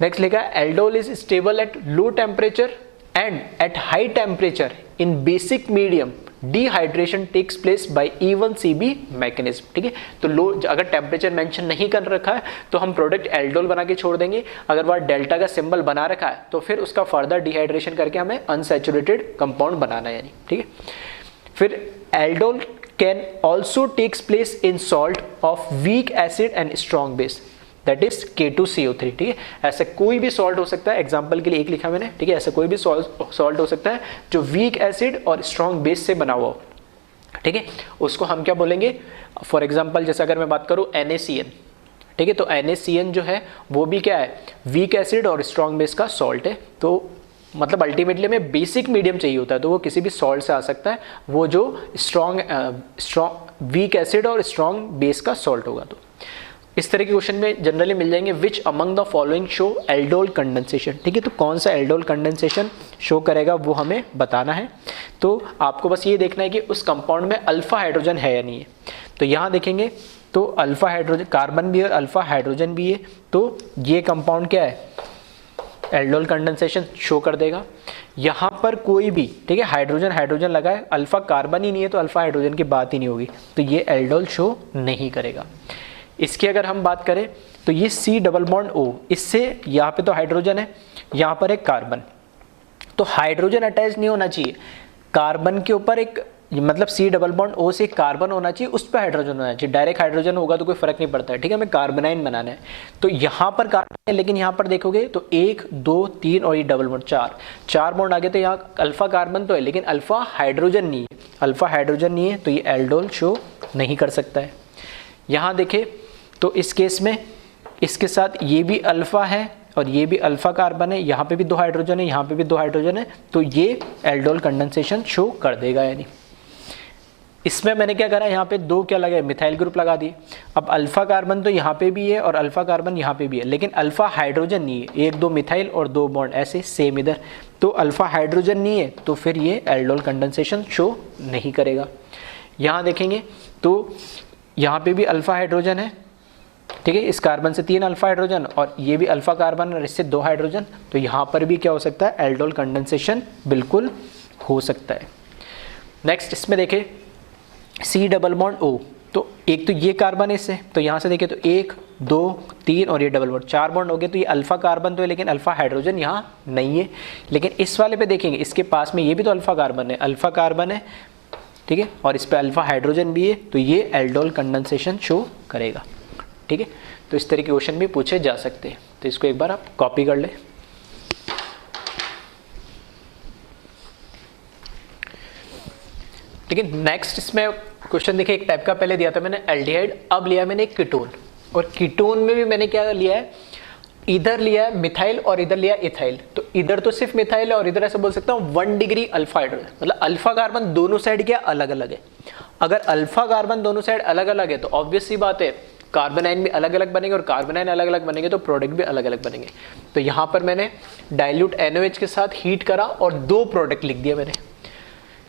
नेक्स्ट लिखा aldol is stable at low temperature and at high temperature in basic medium dehydration takes place by E1CB mechanism। ठीक है, तो लो अगर टेम्परेचर मेंशन नहीं कर रखा है तो हम प्रोडक्ट एल्डोल बना के छोड़ देंगे। अगर वह डेल्टा का सिंबल बना रखा है तो फिर उसका फर्दर डिहाइड्रेशन करके हमें अनसैचुरेटेड कंपाउंड बनाना है यानी। ठीक है, फिर aldol can also takes place in salt of weak acid and strong base that is K2CO3। ठीक है, ऐसा कोई भी सॉल्ट हो सकता है, एग्जांपल के लिए एक लिखा मैंने। ठीक है, ऐसा कोई भी सॉल्ट हो सकता है जो वीक एसिड और स्ट्रॉन्ग बेस से बना हुआ हो। ठीक है, उसको हम क्या बोलेंगे, फॉर एग्जांपल जैसे अगर मैं बात करूं NaCN। ठीक है, तो NaCN जो है वो भी क्या है, वीक एसिड और स्ट्रॉन्ग बेस का सॉल्ट है। तो मतलब अल्टीमेटली हमें बेसिक मीडियम चाहिए होता है, तो वो किसी भी सॉल्ट से आ सकता है, वो जो स्ट्रॉन्ग वीक एसिड और स्ट्रॉन्ग बेस का सॉल्ट होगा। तो इस तरह के क्वेश्चन में जनरली मिल जाएंगे which among the following show aldol condensation. ठीक है, तो कौन सा एल्डोल कंडेंसेशन शो करेगा वो हमें बताना है। तो आपको बस ये देखना है कि उस कंपाउंड में अल्फा हाइड्रोजन है या नहीं है। तो यहाँ देखेंगे तो अल्फा हाइड्रोजन, कार्बन भी है और अल्फा हाइड्रोजन भी है, तो ये कंपाउंड क्या है, एल्डोल कंडेंसेशन शो कर देगा। यहाँ पर कोई भी, ठीक है, हाइड्रोजन लगा है, अल्फा कार्बन ही नहीं है तो अल्फा हाइड्रोजन की बात ही नहीं होगी, तो ये एल्डोल शो नहीं करेगा। इसकी अगर हम बात करें तो ये C डबल बॉन्ड O, इससे यहाँ पे तो हाइड्रोजन है, यहाँ पर एक कार्बन, तो हाइड्रोजन अटैच नहीं होना चाहिए कार्बन के ऊपर, एक मतलब C डबल बॉन्ड O से कार्बन होना चाहिए, उस पर हाइड्रोजन होना चाहिए। डायरेक्ट हाइड्रोजन होगा तो कोई फर्क नहीं पड़ता है। ठीक है, हमें कार्बनाइन बनाना है, तो यहाँ पर कार्बन है, लेकिन यहाँ पर देखोगे तो 1 2 3 और ये डबल बॉन्ड 4 बॉन्ड आगे, तो यहाँ अल्फा कार्बन तो है लेकिन अल्फा हाइड्रोजन नहीं है, तो ये एल्डोल शो नहीं कर सकता है। यहाँ देखें तो इस केस में इसके साथ ये भी अल्फा है और ये भी अल्फा कार्बन है, यहाँ पे भी 2 हाइड्रोजन है, यहाँ पे भी 2 हाइड्रोजन है, तो ये एल्डोल कंडेंसेशन शो कर देगा। यानी इसमें मैंने क्या करा, यहाँ पे 2 क्या लगा, मिथाइल ग्रुप लगा दिए। अब अल्फा कार्बन तो यहाँ पे भी है और अल्फा कार्बन यहाँ पे भी है, लेकिन अल्फा हाइड्रोजन नहीं है, 1 2 मिथाइल और 2 बॉन्ड ऐसे सेम इधर, तो अल्फा हाइड्रोजन नहीं है, तो फिर ये एल्डोल कंडेंसेशन शो नहीं करेगा। यहाँ देखेंगे तो यहाँ पे भी अल्फा हाइड्रोजन है, ठीक है, इस कार्बन से 3 अल्फा हाइड्रोजन और ये भी अल्फा कार्बन और इससे 2 हाइड्रोजन, तो यहाँ पर भी क्या हो सकता है, एल्डोल कंडेंसेशन बिल्कुल हो सकता है। नेक्स्ट इसमें देखें C डबल बॉन्ड O, तो एक तो ये कार्बन है इससे, तो यहाँ से देखें तो 1 2 3 और ये डबल बॉन्ड 4 बॉन्ड हो गए, तो ये अल्फा कार्बन तो है लेकिन अल्फा हाइड्रोजन यहाँ नहीं है। लेकिन इस वाले पे देखेंगे, इसके पास में ये भी तो अल्फा कार्बन है, ठीक है, और इस पे अल्फा हाइड्रोजन भी है, तो ये एल्डोल कंडेंसेशन शो करेगा। ठीक है, तो इस तरह के क्वेश्चन भी पूछे जा सकते हैं, तो इसको एक बार आप कॉपी कर ले। ठीक है, नेक्स्ट इसमें क्वेश्चन देखिए, एक टाइप का पहले दिया था मैंने एल्डिहाइड, अब लिया मैंने एक कीटोन, और कीटोन में भी मैंने क्या लिया है, इधर लिया है मिथाइल और इधर लिया इथाइल। तो इधर तो सिर्फ मिथाइल है और इधर ऐसे बोल सकता हूँ 1 डिग्री अल्फा हाइड्रोजन, मतलब अल्फा कार्बन दोनों साइड क्या अलग अलग है, अगर अल्फा कार्बन दोनों साइड अलग अलग है तो ऑब्वियस सी बात है कार्बनाइन भी अलग अलग बनेंगे और कार्बनाइन अलग अलग बनेंगे तो प्रोडक्ट भी अलग अलग बनेंगे। तो यहाँ पर मैंने डाइल्यूट NaOH के साथ हीट करा और 2 प्रोडक्ट लिख दिया मैंने,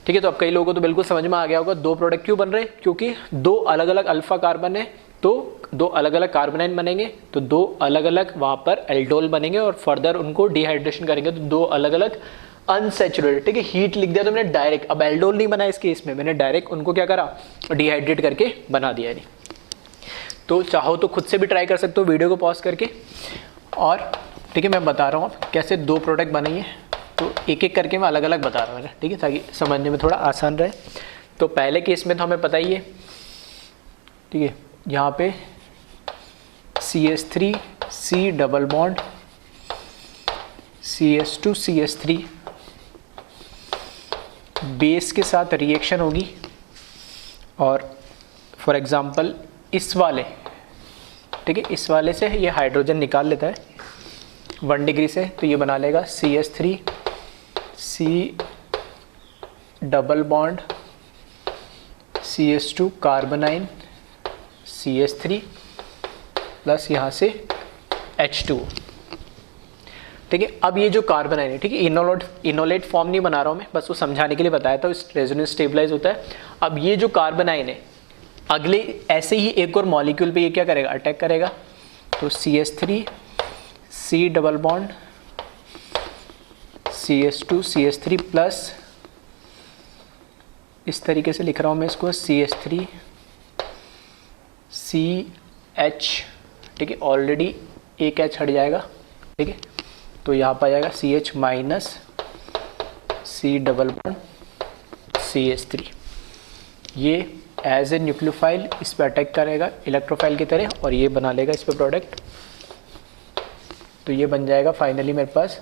ठीक है। तो अब कई लोगों को तो बिल्कुल समझ में आ गया होगा 2 प्रोडक्ट क्यों बन रहे हैं, क्योंकि 2 अलग अलग अल्फा कार्बन है तो 2 अलग अलग कार्बनाइन बनेंगे, तो 2 अलग अलग वहाँ पर एल्डोल बनेंगे और फर्दर उनको डिहाइड्रेशन करेंगे तो 2 अलग अलग अनसेचुरेटेड, ठीक है। हीट लिख दिया तो मैंने डायरेक्ट, अब एल्डोल नहीं बना इस केस में, मैंने डायरेक्ट उनको क्या करा, डिहाइड्रेट करके बना दिया नहीं। तो चाहो तो खुद से भी ट्राई कर सकते हो वीडियो को पॉज करके, और ठीक है मैं बता रहा हूँ कैसे 2 प्रोडक्ट बनेंगे, तो एक एक करके मैं अलग अलग बता रहा हूँ, ठीक है, ताकि समझने में थोड़ा आसान रहे। तो पहले केस में तो हमें पता ही है, ठीक है, यहाँ पे CH3 C double bond CH2 CH3 base के साथ रिएक्शन होगी, और फॉर एग्जांपल इस वाले, ठीक है, इस वाले से ये हाइड्रोजन निकाल लेता है 1 डिग्री से, तो ये बना लेगा CH3 C double bond CH2 carbanion CH3 plus यहाँ से H2, ठीक है। अब ये जो कार्बनाइन है, ठीक है, इनोलेट फॉर्म नहीं बना रहा हूँ मैं, बस वो समझाने के लिए बताया था, इस रेजोनेंस स्टेबलाइज होता है। अब ये जो कार्बनाइन है अगले ऐसे ही एक और मॉलिक्यूल पे ये क्या करेगा, अटैक करेगा, तो CH3 C double bond CH2 CH3 plus इस तरीके से लिख रहा हूँ मैं इसको CH3 CH, ठीक है, ऑलरेडी एक H हट जाएगा, ठीक है, तो यहाँ पर आ जाएगा CH minus C double bond CH3। ये एज ए न्यूक्लियोफाइल इस पर अटैक करेगा इलेक्ट्रोफाइल की तरह और ये बना लेगा इस पर प्रोडक्ट, तो ये बन जाएगा फाइनली मेरे पास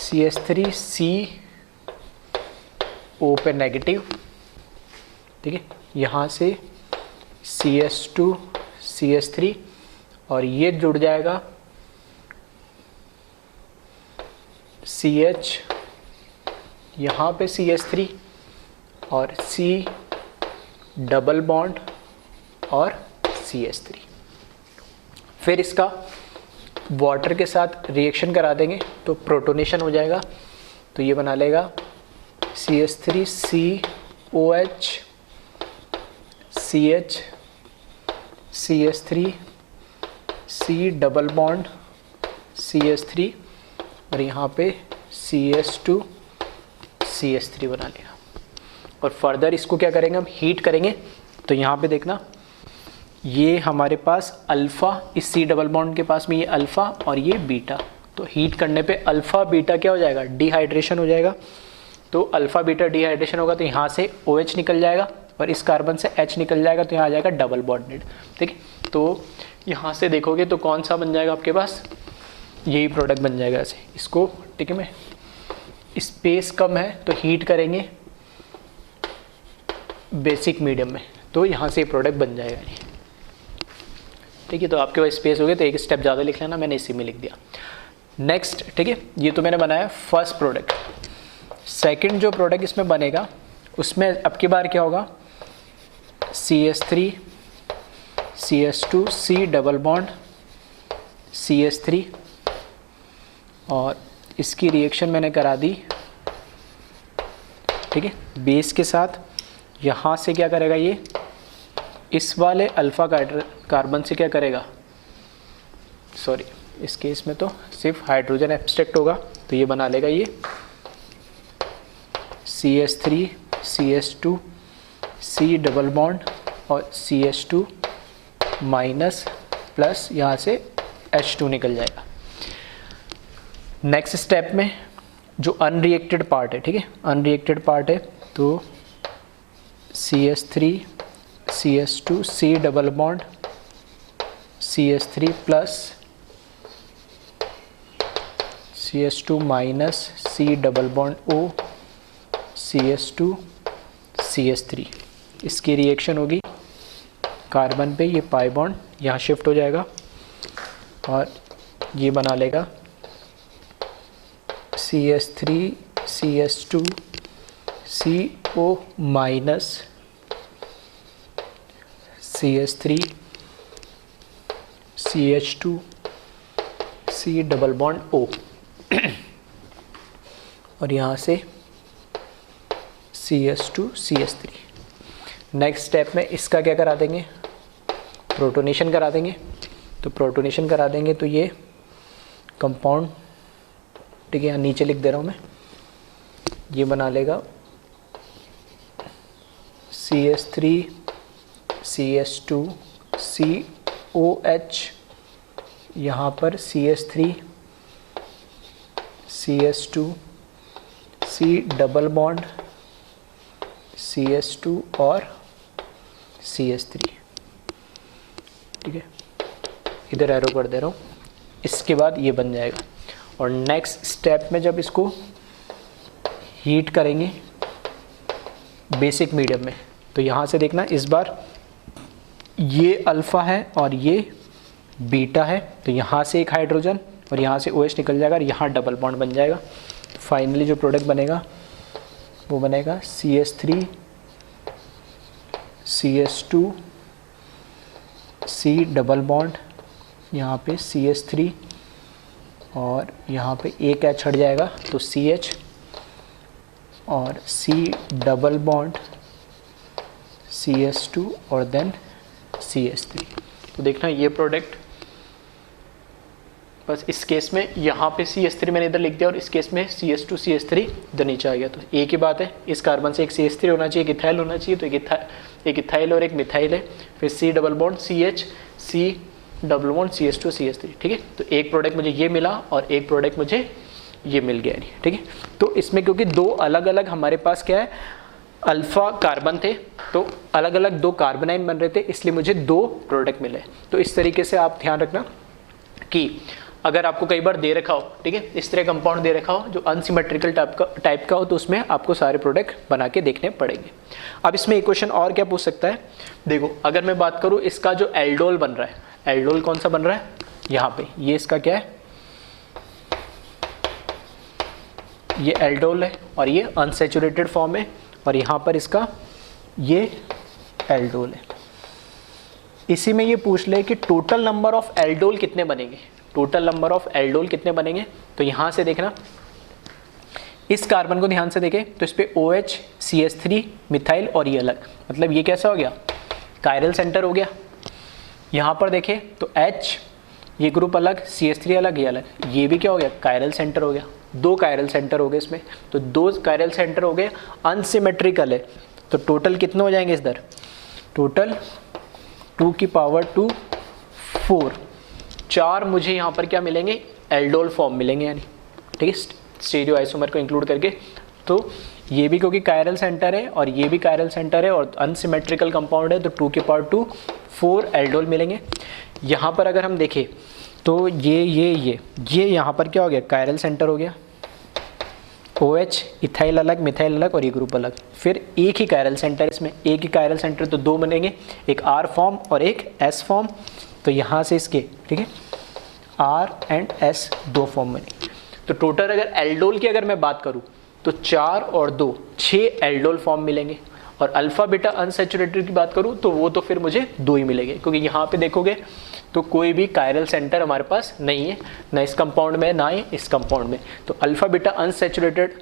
CH3 C O पे नेगेटिव, ठीक है, यहाँ से CH2 CH3 और ये जुड़ जाएगा CH यहाँ पे CH3 और C डबल बॉन्ड और CH3। फिर इसका वाटर के साथ रिएक्शन करा देंगे तो प्रोटोनेशन हो जाएगा, तो ये बना लेगा CH3 COH CH CH3 C double bond CH3 और यहाँ पे CH2 CH3 बना लेगा। और फर्दर इसको क्या करेंगे, हम हीट करेंगे, तो यहाँ पे देखना ये हमारे पास अल्फ़ा, इस C डबल बॉन्ड के पास में ये अल्फ़ा और ये बीटा, तो हीट करने पे अल्फ़ा बीटा क्या हो जाएगा, डिहाइड्रेशन हो जाएगा। तो अल्फ़ा बीटा डिहाइड्रेशन होगा तो यहाँ से OH निकल जाएगा और इस कार्बन से H निकल जाएगा, तो यहाँ आ जाएगा डबल बॉन्डेड, ठीक है। तो यहाँ से देखोगे तो कौन सा बन जाएगा आपके पास, यही प्रोडक्ट बन जाएगा ऐसे, इसको, ठीक है, मैं स्पेस कम है तो हीट करेंगे बेसिक मीडियम में, तो यहाँ से प्रोडक्ट बन जाएगा, ठीक है। तो आपके पास स्पेस हो गया तो एक स्टेप ज़्यादा लिख लेना, मैंने इसी में लिख दिया। नेक्स्ट, ठीक है, ये तो मैंने बनाया फर्स्ट प्रोडक्ट। सेकंड जो प्रोडक्ट इसमें बनेगा उसमें अब की बार क्या होगा, CH3 CH2 C double bond CH3 और इसकी रिएक्शन मैंने करा दी, ठीक है, बेस के साथ। यहाँ से क्या करेगा, ये इस वाले अल्फ़ा कार्बन से क्या करेगा, सॉरी इस केस में तो सिर्फ हाइड्रोजन एब्स्ट्रैक्ट होगा, तो ये बना लेगा ये CH3 CH2 C double bond और CH2 माइनस प्लस यहाँ से H2 निकल जाएगा। नेक्स्ट स्टेप में जो अनरिएक्टेड पार्ट है, ठीक है, अनरिएक्टेड पार्ट है, तो CH3 CH2 C double bond CH3 plus CH2 minus C double bond O CH2 CH3, इसकी रिएक्शन होगी कार्बन पे, ये पाई बॉन्ड यहाँ शिफ्ट हो जाएगा और ये बना लेगा CH3 CH2 CO minus CH3 CH2 C double bond O और यहाँ से CS2 CH3। नेक्स्ट स्टेप में इसका क्या करा देंगे, प्रोटोनेशन करा देंगे। तो प्रोटोनेशन करा देंगे तो ये कंपाउंड, ठीक है, यहाँ नीचे लिख दे रहा हूँ मैं, ये बना लेगा CH3 CH2 COH, यहाँ पर CH3 CH2 C double bond CH2 और CH3, ठीक है, इधर एरो कर दे रहा हूँ। इसके बाद ये बन जाएगा। और नेक्स्ट स्टेप में जब इसको हीट करेंगे बेसिक मीडियम में, तो यहाँ से देखना इस बार ये अल्फ़ा है और ये बीटा है, तो यहाँ से एक हाइड्रोजन और यहाँ से OH निकल जाएगा और यहाँ डबल बॉन्ड बन जाएगा। फाइनली जो प्रोडक्ट बनेगा वो बनेगा CH3 CH2 C double bond, यहाँ पे CH3 और यहाँ पे एक H हट जाएगा तो CH और C डबल बॉन्ड CH2 और देन CH3। तो देखना ये प्रोडक्ट, बस इस केस में यहाँ पे CH3 मैंने इधर लिख दिया और इस केस में CH2 CH3 इधर नीचे आ गया। तो एक ही बात है, इस कार्बन से एक CH3 होना चाहिए, एक इथाइल होना चाहिए, तो एक इथाइल और एक मिथाइल है, फिर C double bond CH C double bond CH2 CH3, ठीक है। तो एक प्रोडक्ट मुझे ये मिला और एक प्रोडक्ट मुझे ये मिल गया, ठीक है। तो इसमें क्योंकि दो अलग अलग हमारे पास क्या है, अल्फ़ा कार्बन थे, तो अलग अलग दो कार्बनाइन बन रहे थे, इसलिए मुझे दो प्रोडक्ट मिले। तो इस तरीके से आप ध्यान रखना कि अगर आपको कई बार दे रखा हो, ठीक है, इस तरह कंपाउंड दे रखा हो जो अनसिमेट्रिकल टाइप का हो, तो उसमें आपको सारे प्रोडक्ट बना के देखने पड़ेंगे। अब इसमें एक क्वेश्चन और क्या पूछ सकता है, देखो अगर मैं बात करूँ इसका जो एल्डोल बन रहा है, एल्डोल कौन सा बन रहा है, यहाँ पे ये इसका क्या है, ये एल्डोल है और ये अनसैचुरेटेड फॉर्म है और यहाँ पर इसका ये एल्डोल है। इसी में ये पूछ ले कि टोटल नंबर ऑफ एल्डोल कितने बनेंगे, टोटल नंबर ऑफ एल्डोल कितने बनेंगे। तो यहाँ से देखना, इस कार्बन को ध्यान से देखें तो इस पे OH CH3 मिथाइल और ये अलग, मतलब ये कैसा हो गया, कायरल सेंटर हो गया। यहाँ पर देखें तो H ये ग्रुप अलग, CH3 अलग, ये अलग, ये भी क्या हो गया, कायरल सेंटर हो गया। दो कायरल सेंटर हो गए इसमें, तो दो कायरल सेंटर हो गए, अनसिमेट्रिकल है। तो टोटल कितने हो जाएंगे इधर, टोटल 2 की पावर 2 4, 4 मुझे यहाँ पर क्या मिलेंगे, एल्डोल फॉर्म मिलेंगे, यानी ठीक है, स्टीरियो आइसोमर को इंक्लूड करके। तो ये भी क्योंकि कायरल सेंटर है और ये भी कायरल सेंटर है और अनसिमेट्रिकल कंपाउंड है, तो 2 की पावर 2 4 एल्डोल मिलेंगे। यहाँ पर अगर हम देखें तो ये यहाँ पर क्या हो गया, कायरल सेंटर हो गया, OH इथाइल अलग, मिथाइल अलग और ये ग्रुप अलग। फिर एक ही कायरल सेंटर, इसमें एक ही कायरल सेंटर, तो दो बनेंगे, एक R फॉर्म और एक S फॉर्म। तो यहाँ से इसके, ठीक है, R एंड S दो फॉर्म बनेंगे। तो टोटल अगर एल्डोल की अगर मैं बात करूँ तो 4 और 2 6 एल्डोल फॉर्म मिलेंगे। और अल्फा बीटा अनसैचुरेटेड की बात करूँ तो वो तो फिर मुझे 2 ही मिलेंगे, क्योंकि यहाँ पे देखोगे तो कोई भी कायरल सेंटर हमारे पास नहीं है, ना इस कंपाउंड में ना ही इस कंपाउंड में। तो अल्फा बीटा अनसैचुरेटेड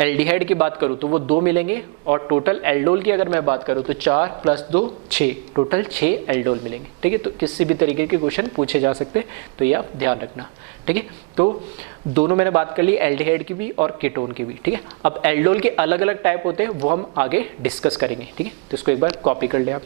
एल्डिहाइड की बात करूँ तो वो 2 मिलेंगे। और टोटल एल्डोल की अगर मैं बात करूँ तो 4 + 2 6, टोटल 6 एल्डोल मिलेंगे, ठीक है। तो किसी भी तरीके के क्वेश्चन पूछे जा सकते हैं, तो ये आप ध्यान रखना, ठीक है। तो दोनों मैंने बात कर ली, एल्डिहाइड की भी और कीटोन की भी, ठीक है। अब एल्डोल के अलग अलग टाइप होते हैं, वो हम आगे डिस्कस करेंगे, ठीक है। तो इसको एक बार कॉपी कर लें आप।